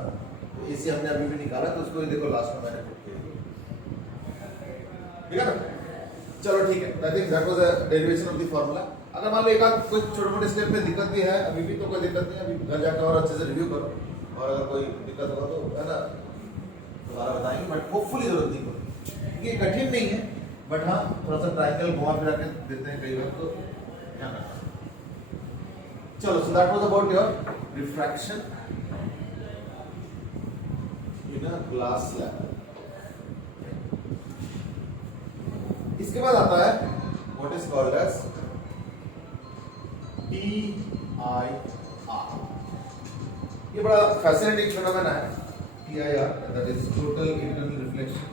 तो AC हमने अभी भी निकाला, तो उसको देखो लास्ट में मैंने पुट किया। ठीक है ना? चलो ठीक है, I think that was a derivation of the formula. अगर मान लो एक आध कोई छोटे मोटे स्टेप में दिक्कत भी है अभी भी, तो कोई दिक्कत नहीं है, अभी घर जाकर और अच्छे से रिव्यू करो, और अगर कोई दिक्कत होगा तो है ना दोबारा बताएंगे, बट होपफुली जरूरत नहीं पड़ेगी। ये कठिन नहीं है, बट हाँ थोड़ा सा ट्रायंगल घुमा फिरा के देते हैं कई बार, तो ध्यान रखना। चलो, so that was about your refraction in a glass slab. इसके बाद आता है what is called as TIR, ये बड़ा फैसिनेटिंग फिनोमेना है TIR, that is total internal reflection.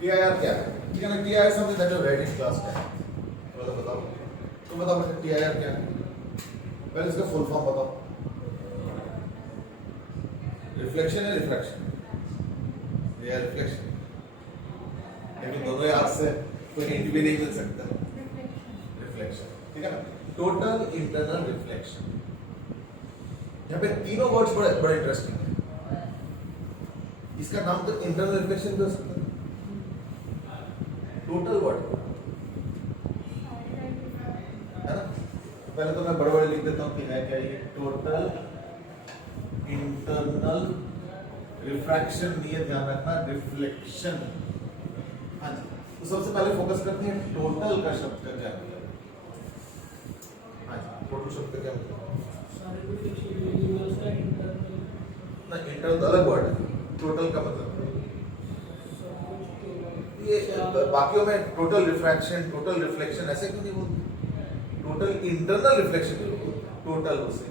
TIR क्या है? ठीक है ना, TIR something that you read in class 10। तो बताओ, तुम बताओ मुझे TIR क्या है? पहले इसका फुल फॉर्म बताओ। रिफ्लेक्शन है रिफ्रैक्शन? ये रिफ्लेक्शन, लेकिन दोनों याद से कोई हिंट भी नहीं मिल सकता। रिफ्लेक्शन, ठीक है ना, टोटल इंटरनल रिफ्लेक्शन। यहाँ पे तीनों वर्ड्स बड़े बड़े इंटरेस्टिंग है। इसका नाम तो इंटरनल रिफ्लेक्शन भी हो सकता है। टोटल वर्ड है ना, पहले तो मैं बड़े बड़े लिख देता हूँ कि है क्या ये, टोटल इंटरनल रिफ्रैक्शन, ये ध्यान रखना, रिफ्लेक्शन। हाँ जी, तो सबसे पहले फोकस करते हैं टोटल का शब्द का क्या मतलब है। हाँ जी, टोटल शब्द का क्या मतलब है? सारे रिफ्लेक्शन यूनिवर्स का इंटरनल ना, इंटरनल अलग वर्ड है, टोटल का मतलब सब कुछ ये बाकियों में टोटल रिफ्रैक्शन, टोटल रिफ्लेक्शन ऐसे क्यों नहीं बोलते? टोटल इंटरनल रिफ्लेक्शन टोटल उसे।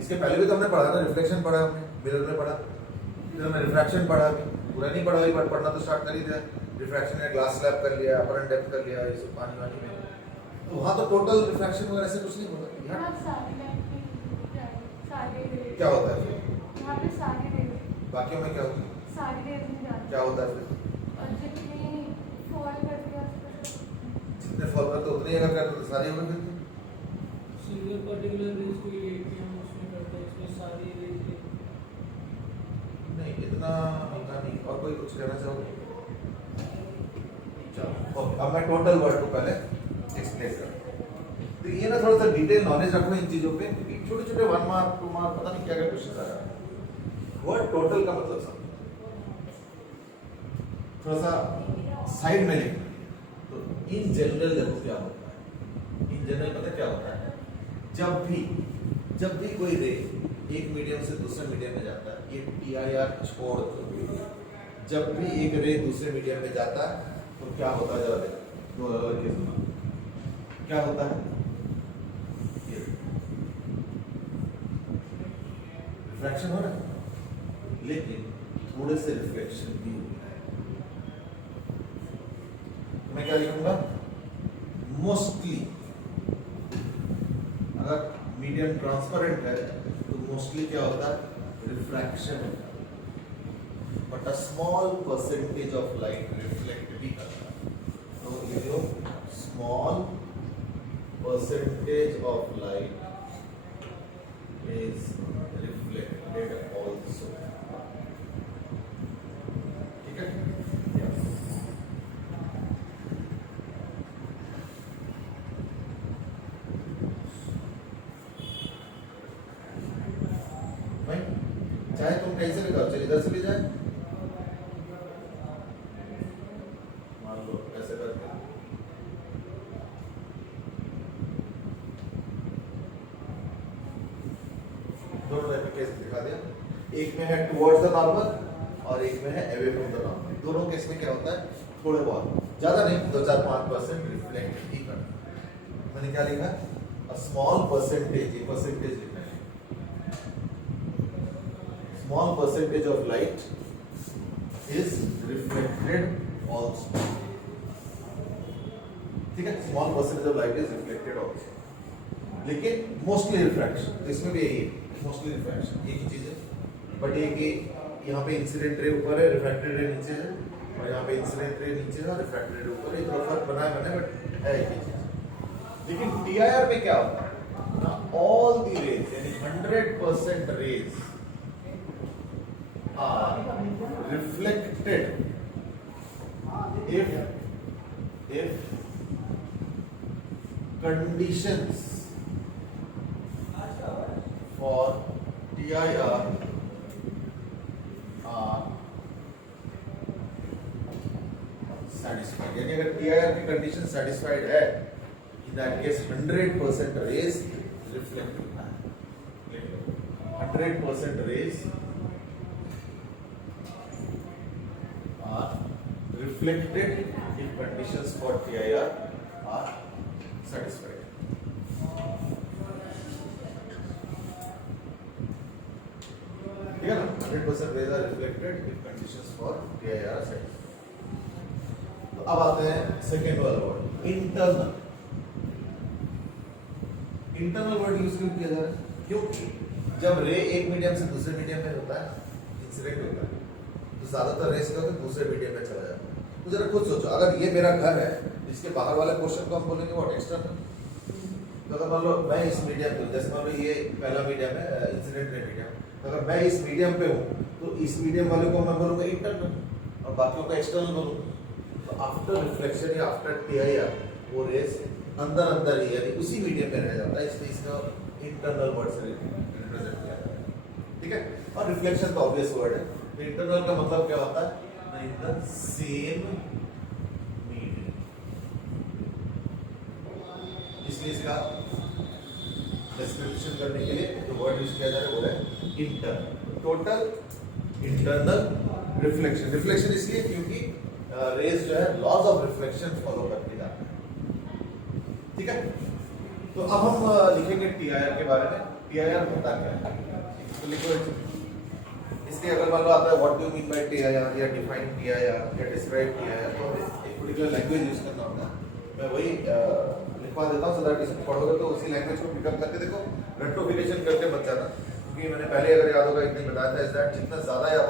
इसके पहले भी तो हमने पढ़ा ना, रिफ्लेक्शन पढ़ा हमने, मिरर में पढ़ा, फिर हमने रिफ्रैक्शन पढ़ा, अभी पूरा नहीं पढ़ा, एक बार पढ़ना तो स्टार्ट कर ही दिया। रिफ्रैक्शन में ग्लास स्लैब कर लिया, अपरेंट डेप्थ कर लिया, ये सब पानी वानी में, तो वहाँ तो टोटल रिफ्रैक्शन वगैरह ऐसे कुछ नहीं बोला। यहाँ क्या होता है फिर? बाकियों में क्या होता है? क्या होता है फिर? जितने फॉल करते उतने ही अगर करते तो सारे हो गए। सिंगल पर्टिकुलर रेज को लेके हम उसमें करते हैं, इसमें सारी रेज नहीं, इतना होता नहीं। और कोई कुछ कहना चाहोगे? चलो, अब मैं टोटल वर्ड को पहले एक्सप्लेन करूँ। तो ये ना थोड़ा सा डिटेल नॉलेज रखो इन चीजों पे, क्योंकि छोटे छोटे 1 मार्क 2 मार्क पता नहीं क्या क्या क्वेश्चन आ रहा है। वर्ड टोटल का मतलब समझो, थोड़ा सा साइड में लिखना। तो इन जनरल देखो क्या होता है। इन जनरल पता क्या होता है, जब भी कोई रे एक मीडियम से दूसरे मीडियम में जाता है, ये TIR छोड़ दो, जब भी एक रे दूसरे मीडियम में जाता है तो क्या होता है, जरा देखो, दो अलग केस में क्या होता है, रिफ्रैक्शन हो रहा है, लेकिन थोड़े से रिफ्लेक्शन भी हो रहा है। मैं क्या लिखूंगा, मोस्टली। अगर मीडियम ट्रांसपेरेंट है तो मोस्टली क्या होता है, रिफ्रैक्शन होता है, but a small percentage of light reflect भी करता है। तो ये जो small percentage of light is reflected also. ठीक है, चाहे तुम कैसे भी करो, चाहे इधर से भी जाए, मान लो ऐसे करके, दोनों टाइप के केस दिखा दिया। एक में है टुवर्ड्स द नॉर्मल और एक में है अवे फ्रॉम द नॉर्मल। दोनों केस में क्या होता है, थोड़े बहुत, ज्यादा नहीं, 2-4-5% रिफ्लेक्ट ही करता है। मैंने क्या लिखा, अ स्मॉल परसेंटेज, ये परसेंटेज लिखा है, small percentage of light is reflected also. ठीक है, small percentage of light is reflected also, लेकिन mostly refraction, तो इसमें भी यही है, mostly refraction, एक ही चीज है, बट एक यहाँ पे इंसिडेंट रे ऊपर है, रिफ्रैक्टेड रे नीचे है, और यहाँ पे इंसिडेंट रे नीचे है, रिफ्रैक्टेड रे ऊपर है। इतना फर्क बनाया मैंने, बट है एक ही चीज। लेकिन TIR में क्या होता है ना, all the rays, यानी 100% rays are reflected if conditions for TIR are satisfied। यानी अगर TIR की कंडीशन सेटिस्फाइड है, In that case, 100% rays reflect. 100% rays are reflected if conditions for TIR are satisfied. ठीक है ना? 100% rays are reflected if conditions for TIR are satisfied. तो अब आते हैं सेकेंड वाला word, internal. Internal word use क्यों किया जा रहा है? क्योंकि जब रे एक मीडियम से दूसरे मीडियम में होता है, इंसिडेंट होता है, तो ज्यादातर रेस का दूसरे मीडियम में चला जाता है. तो जरा खुद सोचो, अगर ये मेरा घर है, इसके बाहर वाले पोर्शन को हम बोलेंगे व्हाट, एक्सटर्नल. तो अगर मान लो मैं इस मीडियम पे, जैसे मान लो ये पहला मीडियम है, इंसिडेंट रे मीडियम, तो अगर मैं इस मीडियम पे हूँ, तो इस मीडियम वाले को मैं बोलूंगा इंटरनल और बाकियों को एक्सटर्नल बोलूंगा. तो आफ्टर रिफ्लेक्शन या आफ्टर टीआईआर वो रेस अंदर अंदर ही यानी उसी मीडियम में रह जाता है, इसलिए इसका इंटरनल वर्ड से रिप्रेजेंट किया जाता है. ठीक है. और रिफ्लेक्शन का ऑब्वियस वर्ड है. तो इंटरनल का मतलब क्या होता है? In the same medium. इसलिए इसका डिस्क्रिप्शन करने के लिए जो वर्ड यूज किया जा रहा है वो है internal. Total internal reflection. Reflection इसलिए क्योंकि रेज जो है लॉज ऑफ रिफ्लेक्शन फॉलो करते जाते हैं. ठीक है. तो अब हम लिखेंगे टीआईआर के बारे में. टीआईआर होता क्या है? तो लिखो इसके अगर मान लो आता है what do you mean by TIR या डिफाइन टीआईआर या डिस्क्राइब टीआईआर, तो एक पर्टिकुलर लैंग्वेज यूज करना होगा. मैं वही लिखवा देता हूँ सो दैट इसको पढ़ोगे तो उसी लैंग्वेज को पिकअप करके देखो, रेट्रोफिकेशन करके मत जाना. क्योंकि मैंने पहले अगर याद होगा एक दिन बताया था, इज दैट जितना ज्यादा याद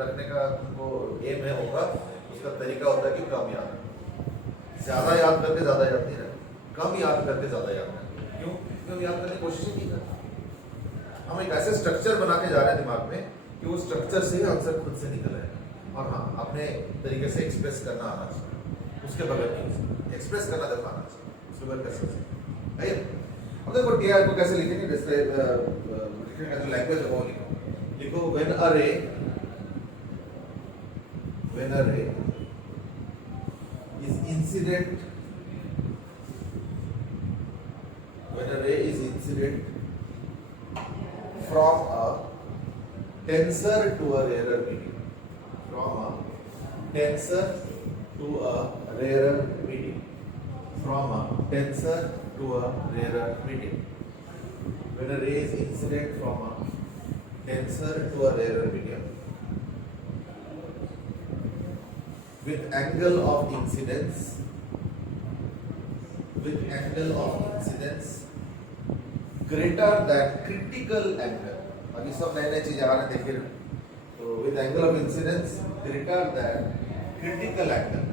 रखने का तुमको एम है होगा, उसका तरीका होता है कि कम याद. ज्यादा याद करके ज्यादा याद नहीं रखना, कम याद करके ज्यादा याद रखना. क्यों? क्योंकि हम याद करने की कोशिश नहीं करते. हम एक ऐसे स्ट्रक्चर बना के जा रहे हैं दिमाग में कि वो स्ट्रक्चर से आंसर खुद से निकल आए. और हाँ, अपने तरीके से एक्सप्रेस करना आना चाहिए, उसके बगैर नहीं. एक्सप्रेस करना देखो आना चाहिए, उसके बगैर कैसे है. अब देखो टीआईआर को कैसे लिखेंगे, लिखने का जो लैंग्वेज है वो लिखो. व्हेन अ रे is incident from a tensor to a rarer medium. From a tensor to a rarer medium. From a tensor to a rarer medium. When a ray is incident from a tensor to a rarer medium, with angle of incidence greater than critical angle. अभी सब नए नए चीजें आने देखे. तो with angle of incidence greater than critical angle,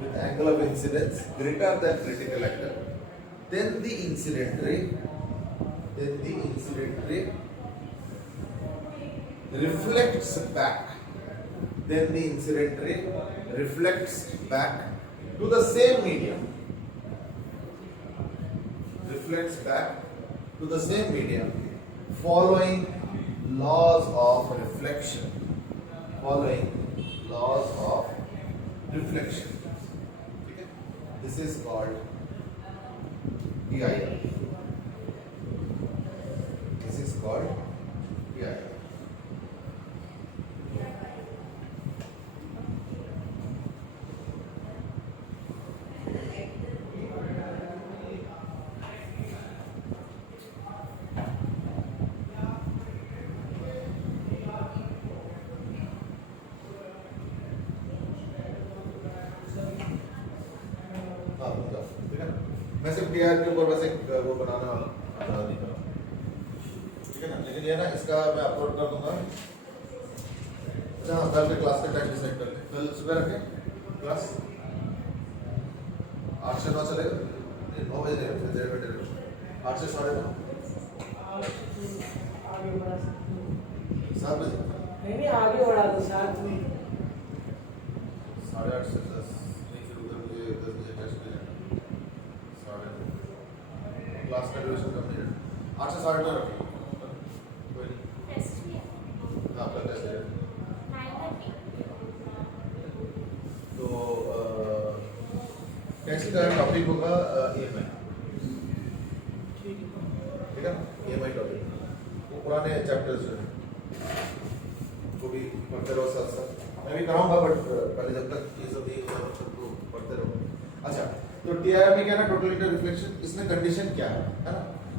with angle of incidence greater than critical angle, then the incident ray reflects back. Then the incident ray reflects back to the same medium. Reflects back to the same medium, following laws of reflection. Okay? This is called TIR. मैं सिर्फ TR के ऊपर बस एक वो बनाने वाला हूँ, ठीक है ना. लेकिन ये ना इसका मैं अपलोड कर दूंगा. अच्छा हाँ, कल के क्लास का टाइम डिसाइड कर लें. कल सुबह रखें क्लास 8 से 9 चलेगा. 9 बजे नहीं, 1:30 बजे. 8 से 9:30. आगे बढ़ा सकते हो. 7 बजे. नहीं आगे बढ़ा दो 7 में. 8:30 से 10 नहीं, फिर उधर मुझे 10 बजे टेस्ट देना. क्लास का ड्यूरेशन कम नहीं है. 8 से 9:30 रखें. कोई नहीं. टेस्ट भी है. हाँ, आपका टेस्ट है. 9:30. तो नेक्स्ट का टॉपिक होगा EMI, ठीक है। ठीक है ना, EMI टॉपिक। वो पुराने चैप्टर्स जो है वो भी पढ़ते रहो साथ साथ, मैं भी कराऊंगा बट पहले जब तक ये सब नहीं होगा तब तक तो पढ़ते रहो। अच्छा, तो TIR क्या है ना, टोटल इंटर रिफ्लेक्शन, इसमें कंडीशन क्या है ना,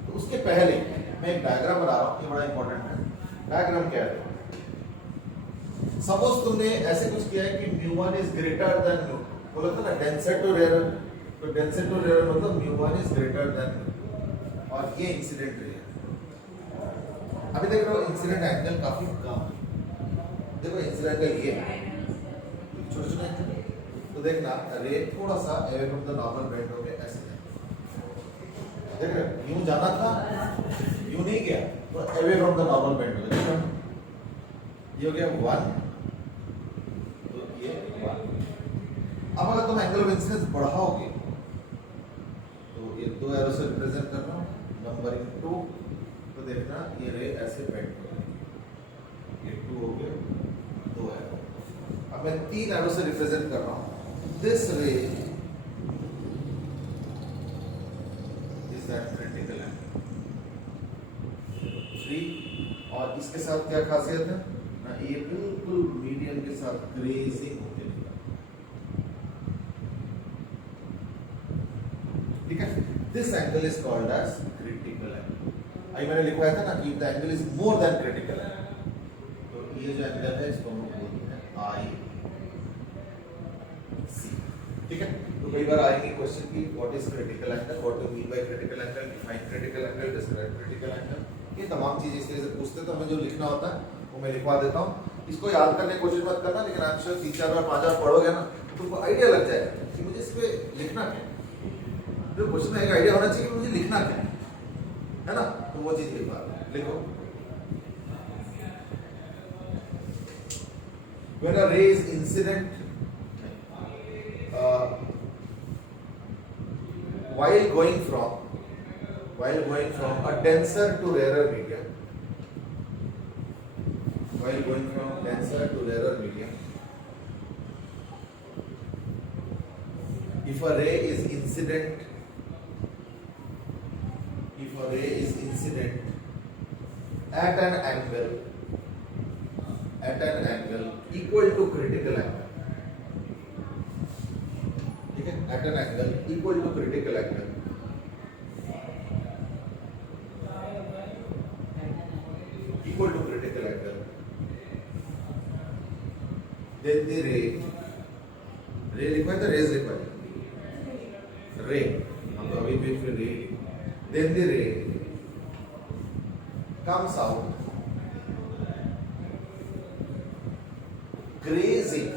तो उसके पहले मैं एक डायग्राम बना रहा हूँ, ये बड़ा इंपॉर्टेंट है। डायग्राम क्या है, सपोज तुमने ऐसे कुछ किया है कि μ1 इज ग्रेटर देन μ2, बोला था ना डेंसर टू रेयर, तो डेंसर टू रेयर मतलब μ1 इज ग्रेटर देन, और ये इंसिडेंट रे है। अभी देख रहे हो इंसिडेंट एंगल काफी कम है, देखो इंसिडेंट का ये छोटे छोटे एंगल, तो देखना रे थोड़ा सा away from the normal bend हो गया, ऐसे देख रहे हो, यूं जाना था यूं नहीं गया, तो away from the normal bend हो गया, ये हो गया 1, तो ये 1। अब अगर तुम एंगल ऑफ इंसिडेंस बढ़ाओगे तो ये दो एरो से रिप्रेजेंट कर रहा हूं, नंबरिंग 2, तो देखना ये रे ऐसे बेंड हो गई, ये 2 हो गए, 2 एरो। अब मैं 3 एरो से रिप्रेजेंट कर रहा हूं, दिस रे इज दैट क्रिटिकल एंगल 3, और इसके साथ क्या खासियत है ना, ये बिल्कुल मीडियम के साथ ग्रेजिंग होते निकला, ठीक है। This angle is called as critical angle. अभी मैंने लिखवाया था ना कि the angle is more than critical angle, तो ये जो एंगल है इसको हम बोलते हैं आई सी, ठीक है। तो कई बार आएंगे क्वेश्चन की what is critical angle, what do mean by critical angle, define critical angle, describe critical angle, ये तमाम चीजें इसलिए से पूछते हैं, तो हमें जो लिखना होता है वो मैं लिखवा देता हूँ। इसको याद करने की कोशिश मत करना, लेकिन आप श्योर 3-4 बार 5 बार पढ़ोगे ना तो तुमको आइडिया लग जाएगा कि मुझे इस पे लिखना क्या है। जो क्वेश्चन में एक आइडिया होना चाहिए कि मुझे लिखना क्या है ना, तो वो चीज लिखो। When a ray is incident while going from a denser to rarer medium, while going from denser to rarer medium, if a ray is incident at an angle equal to critical angle, ठीक है, at an angle equal to critical angle, then the रे लिखवाए तो raise लिखवाए, रे हम तो अभी भी फिर रे, then the ray comes out grazing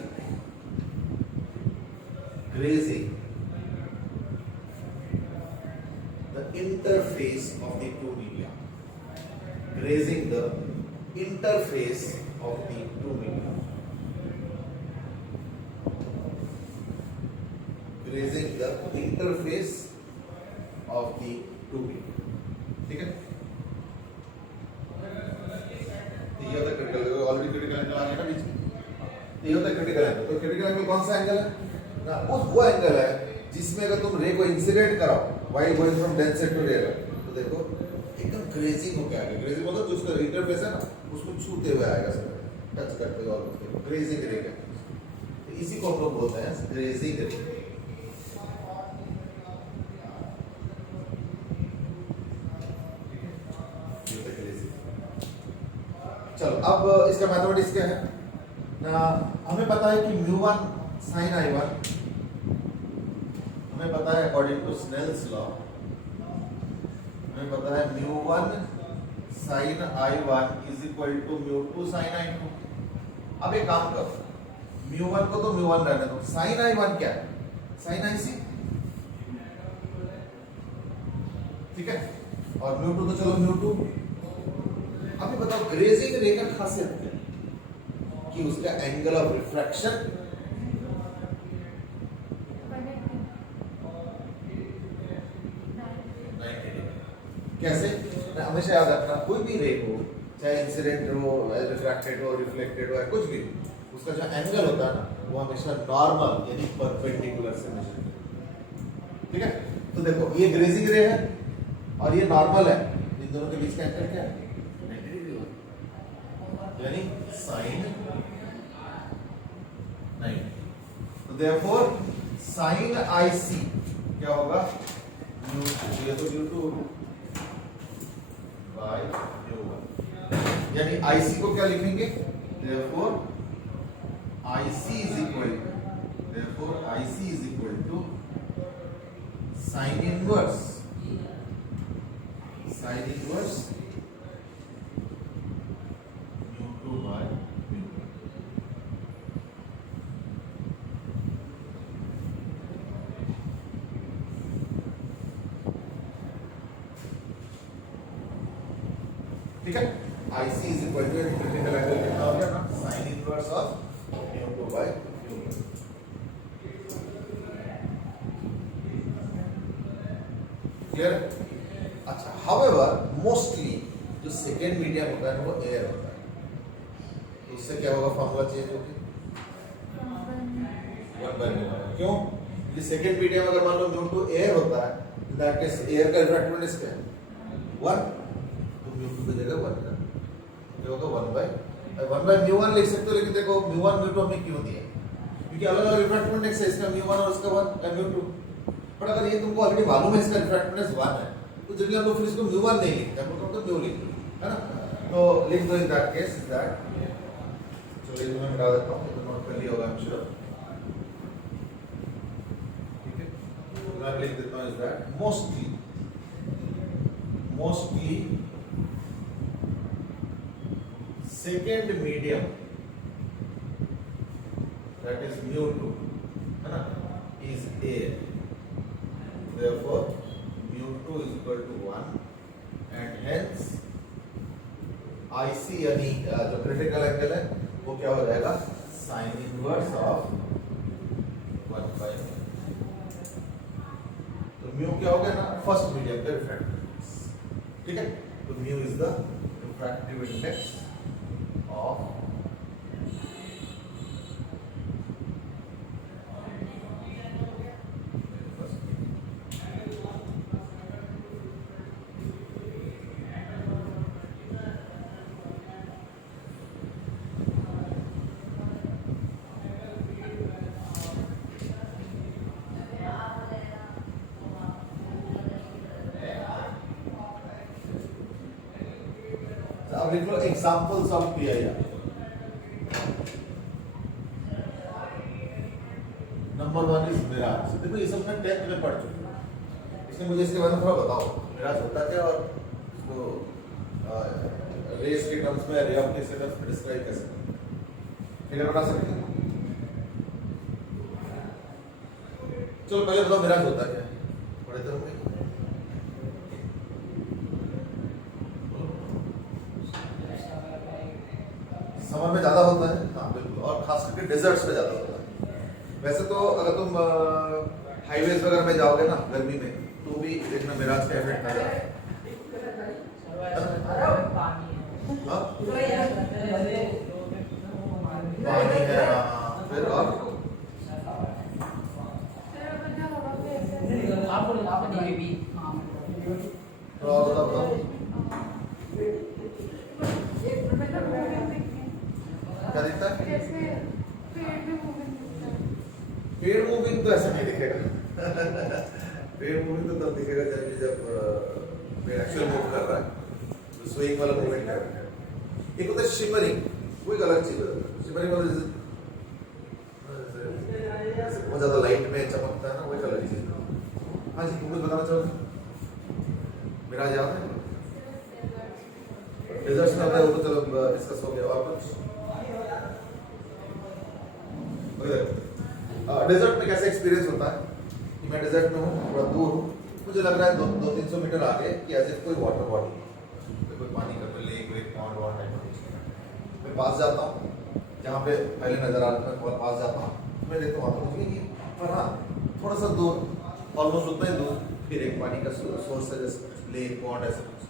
the interface of the two media, grazing the interface of the two media, grazing the interface of the two media, ठीक है। ये होता है क्रिटिकल, ऑलरेडी क्रिटिकल एंगल आ गया ना बीच में, ये होता है क्रिटिकल एंगल। तो क्रिटिकल एंगल कौन सा एंगल है ना, वो एंगल है जिसमें अगर तुम रे को इंसिडेंट कराओ while going from denser to rare, तो देखो एकदम ग्रेजिंग होकर आएगा, ग्रेजिंग मतलब जो उसका इंटरफेस है ना उसको छूते हुए आएगा, सब टच करते हुए, और ग्रेजिंग रे का, तो इसी को हम लोग बोलते हैं ग्रेजिंग रे। चलो अब इसका मैथमेटिक्स क्या है ना, हमें पता है कि μ1 sin I1, हमें पता है अकॉर्डिंग टू स्नेल्स लॉ, हमें पता है μ1 sin I1 is equal to μ2 sin I2। अब एक काम करो, μ1 को तो μ1 रहने दो, sin I1 क्या है, sin IC, ठीक है, और μ2 तो चलो μ2। अभी बताओ ग्रेजिंग रे का खासियत क्या है कि उसका एंगल ऑफ रिफ्रैक्शन 90 डिग्री। कैसे, हमेशा याद रखना, कोई भी रे हो, चाहे इंसिडेंट हो, रिफ्रैक्टेड हो, रिफ्लेक्टेड हो, कुछ भी, उसका जो एंगल होता है ना वो हमेशा नॉर्मल यानी परपेंडिकुलर से मेजर करें। ठीक है, तो देखो ये ग्रेजिंग रे है और ये नॉर्मल है, इन दोनों के बीच का एंगल क्या है? 90 डिग्री होगा, यानी साइन 90। तो देयरफॉर साइन IC क्या होगा? ये तो √2 बाय √1, यानी IC को क्या लिखेंगे? Therefore IC is equal to sin inverse √2 by √1। ठीक है, IC is equal to critical angle कितना हो गया ना? sin inverse of √2 by √1। Clear? अच्छा, हाउएवर मोस्टली जो सेकेंड मीडियम होता है वो एयर होता है, तो उससे क्या होगा? फॉर्मूला चेंज होगी 1/μ। क्यों? ये सेकेंड मीडियम अगर मान लो µ2 एयर होता है, इन दैट केस एयर का रिफ्रैक्टिव इंडेक्स क्या है? 1, तो µ2 की जगह 1 का क्या होगा? 1/μ1 लिख सकते हो, लेकिन देखो µ1 µ2 हमें क्यों दिया? क्योंकि अलग अलग रिफ्रैक्टिव इंडेक्स है, इसका µ1 और इसका 1 µ2। पर अगर ये तुमको ऑलरेडी मालूम है इसका रिफ्रैक्टिव इंडेक्स 1 है, तो जब हम लोग फिर इसको µ1 नहीं लिखते, हम लोग तो µ लिखते हैं, है ना? तो लिख दो in that case is that, चलो ये मैं मिटा देता हूं, तो नोट कर लिया होगा हम श्योर। ठीक है, तो मैं लिख देता हूं is that mostly second medium that is µ2, है ना, is air, therefore µ2 is equal to 1 and hence IC यानी जो क्रिटिकल एंगल है वो क्या हो जाएगा? Sine inverse of 1/μ। तो म्यू क्या हो गया ना? फर्स्ट मीडियम का रिफ्रैक्टिव इंडेक्स। ठीक है, तो mu is the refractive index of अब लिख लो examples of PIR। Number 1 is mirage. देखो ये सब मैं 10th में पढ़ चुका हूं, इसलिए मुझे इसके बारे में थोड़ा बताओ, मिराज होता क्या और इसको रेस के टर्म्स में, रे ऑफ के टर्म्स में डिस्क्राइब कैसे फिगर बना सकते हैं? चलो पहले बताओ मिराज होता क्या है, पढ़े तो होंगे। समर में ज्यादा होता है, हाँ बिल्कुल, और खास करके डेजर्ट्स में ज्यादा होता है। वैसे तो अगर तुम हाईवेज वगैरह में जाओगे ना गर्मी में, तो भी देखना मिराज का इफेक्ट नजर आएगा। हाँ? पानी है, फिर और बताओ क्या दिखता है? पेड़ मूविंग तो ऐसा नहीं दिखेगा। पेड़ मूविंग तो तब दिखेगा जब पेड़ एक्चुअल मूव कर रहा है, तो स्विंग वाला मूवमेंट है। एक होता है शिमरिंग, वो एक अलग चीज है। शिमरिंग मतलब बहुत ज्यादा लाइट में चमकता है ना, वो एक अलग चीज है। हाँ जी, तुम कुछ बताना चाहोगे? मेरा याद है डेजर्ट्स में आता है, वो तो चलो डिस्कस हो गया। और कुछ डेजर्ट में कैसे एक्सपीरियंस होता है कि मैं डेजर्ट में हूँ, थोड़ा दूर हूँ, मुझे लग रहा है 200-300 मीटर आगे कि ऐसे कोई वाटर बॉडी, कोई पानी का कोई लेक वेक पॉन्ड वॉन्ड टाइप। मैं पास जाता हूँ, जहाँ पे पहले नजर आ रहा था, पास जाता हूँ, मैं देखता हूँ मुझे नहीं, पर हाँ थोड़ा सा दूर, ऑलमोस्ट उतना ही दूर, फिर एक पानी का सोर्स है जैसे लेक पॉन्ड ऐसा कुछ,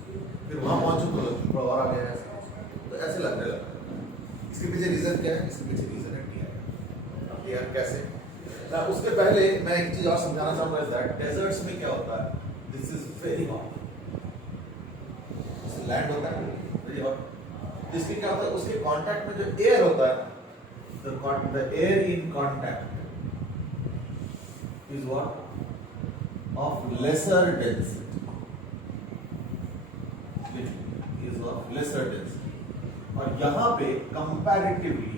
फिर वहाँ पहुँचूँ तो थोड़ा और आ गया ऐसा, तो ऐसे लगने लगा। इसके पीछे रीजन क्या है? इसके पीछे रीजन है टीआर। अब टीआर कैसे? ना उसके पहले मैं एक चीज और समझाना चाहूंगा दैट डेजर्ट्स में क्या होता है, this is very hot, land होता है वेरी हॉट, इसके क्या होता है उसके कांटेक्ट में जो एयर होता है the air in contact is what of lesser density, is of lesser density, और यहां पे कंपैरेटिवली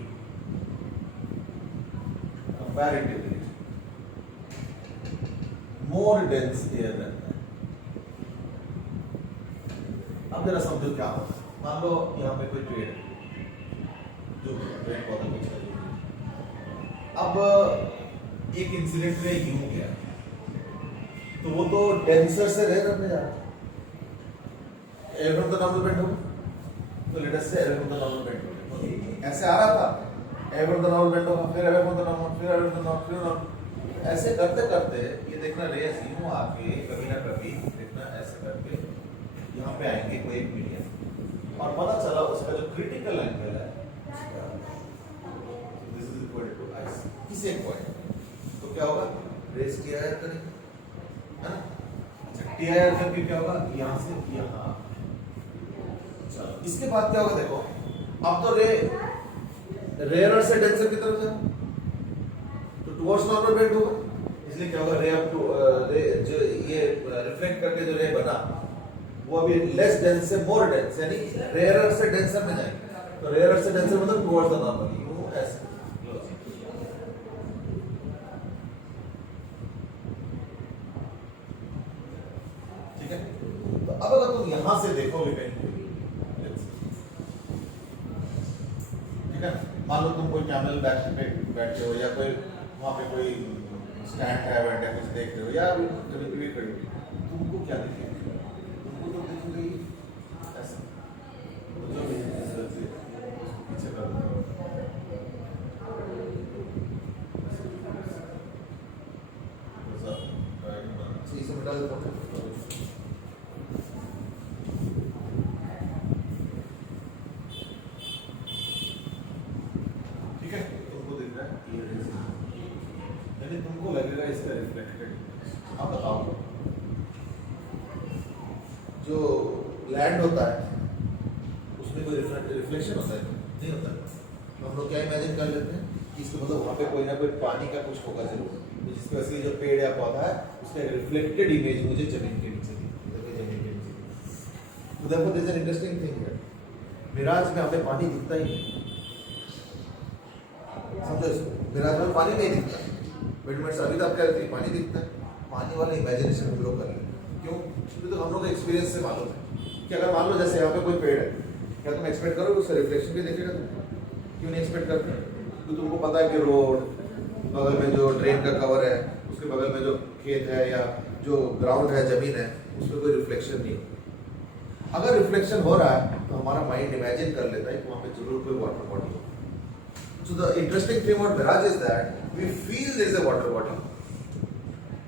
मोर डेंस एयर रहता है। अब जरा समझो क्या होगा, मान लो यहाँ पे कोई पेड़ है, जो पेड़ पौधा कुछ है, अब एक इंसिडेंट में यूं गया तो वो तो डेंसर से रेयर में जा रहा है, air from the normal bend होगा, तो लेट अस से air from the normal bend होगा, ऐसे आ रहा था air from the normal bend होगा, फिर एयर फ्रॉम द नॉर्मल, फिर एयर फ्रॉम द नॉर्मल, फिर ऐसे करते करते ये देखना रेस यूं आके कभी ना कभी देखना ऐसे करके यहाँ पे आएंगे कोई एक मीडियम, और पता चला उसका जो क्रिटिकल एंगल है दिस इज इक्वल टू आइस किस एक पॉइंट, तो क्या होगा रेस की आयर करेंगे है ना, टी आयर करके क्या होगा यहाँ से यहाँ, चलो इसके बाद क्या होगा देखो, अब तो रेयर से डेंसर की तरफ जाओ तो टुवर्ड्स नॉर्मल बेंड होगा, इसलिए क्या होगा रे अप टू रे जो ये रिफ्लेक्ट करके जो रे बना वो अभी लेस डेंस से मोर डेंस, यानी रेयरर से डेंसर में जाएंगे, तो रेयरर से डेंसर मतलब टुवर्ड्स द नॉर्मल, यू ऐसे ठीक है। तो अब अगर तुम यहां से देखोगे कहीं, ठीक है, मान लो तुम कोई कैमल बैक पे बैठे हो या कोई वहां पे कोई स्टैंड है बैठे कुछ देख रहे हो या कभी भी खड़े हो, तुमको क्या दिखेगा, तुमको तो दिखेगा ऐसा, तो जो पीछे कर दो इसे मिटा देता हूँ, ठीक है, तुमको दिख रहा है ये यानी तुमको लगेगा इसका रिफ्लेक्टेड, आप बताओ जो लैंड होता है उसमें कोई रिफ्लेक्शन होता है नहीं होता, तो हम लोग क्या इमेजिन कर लेते हैं कि इसके मतलब वहाँ पे कोई ना कोई पानी का कुछ होगा जरूर, तो जिसकी वजह से जो पेड़ या पौधा है उसका रिफ्लेक्टेड इमेज मुझे जमीन के नीचे जमीन के नीचे, तो देखो this is an interesting thing है, मिराज में हमें पानी दिखता ही नहीं, समझो इसको, मिराज में पानी नहीं दिखता, मिनट्स अभी तक क्या रहती है पानी दिखता है, पानी वाला इमेजिनेशन हम लोग कर लेते हैं, क्यों, क्योंकि तो हम लोग एक्सपीरियंस से मालूम है कि अगर मान लो जैसे यहाँ पे कोई पेड़ है, क्या तुम एक्सपेक्ट करोगे उसका रिफ्लेक्शन भी देखेगा तुम, क्यों नहीं एक्सपेक्ट करते, तो तुमको पता है कि रोड बगल में जो ड्रेन का कवर है, उसके बगल में जो खेत है या जो ग्राउंड है जमीन है, उसमें कोई रिफ्लेक्शन नहीं होता, अगर रिफ्लेक्शन हो रहा है तो हमारा माइंड इमेजिन कर लेता है कि वहाँ पे जरूर कोई वाटर बॉडी हो। So the interesting thing about mirage is that we feel there is a water body,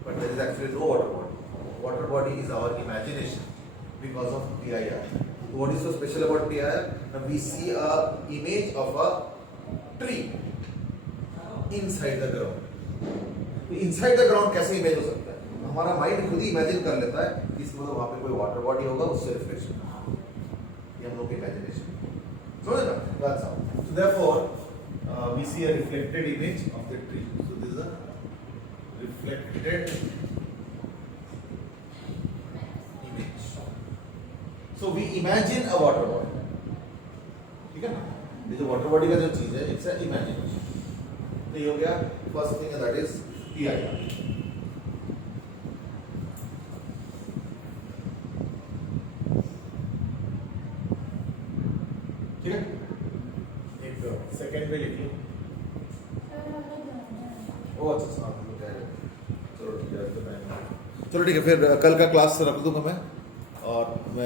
but there is actually no water body. Water body is our imagination because of PIR. What is so special about PIR? Now we see a image of a tree inside the ground. तो inside the ground कैसे image हो सकता है? हमारा mind खुद ही imagine कर लेता है कि इसमें तो वहाँ पे कोई वाटर बॉडी होगा, उससे रिफ्लेक्शन, ये हम लोग की इमेजिनेशन, समझे ना? That's how. So therefore we see a reflected image of the tree. So this is a reflected image. So we imagine a water body. ठीक है ना? ये जो water body का जो चीज है, it's an imagination. तो ये हो गया first thing, that is PIR. ठीक है? एक सेकेंड में लिख लो। ओ अच्छा, चलो ठीक है, चलो ठीक है, फिर कल का क्लास रख दूंगा मैं।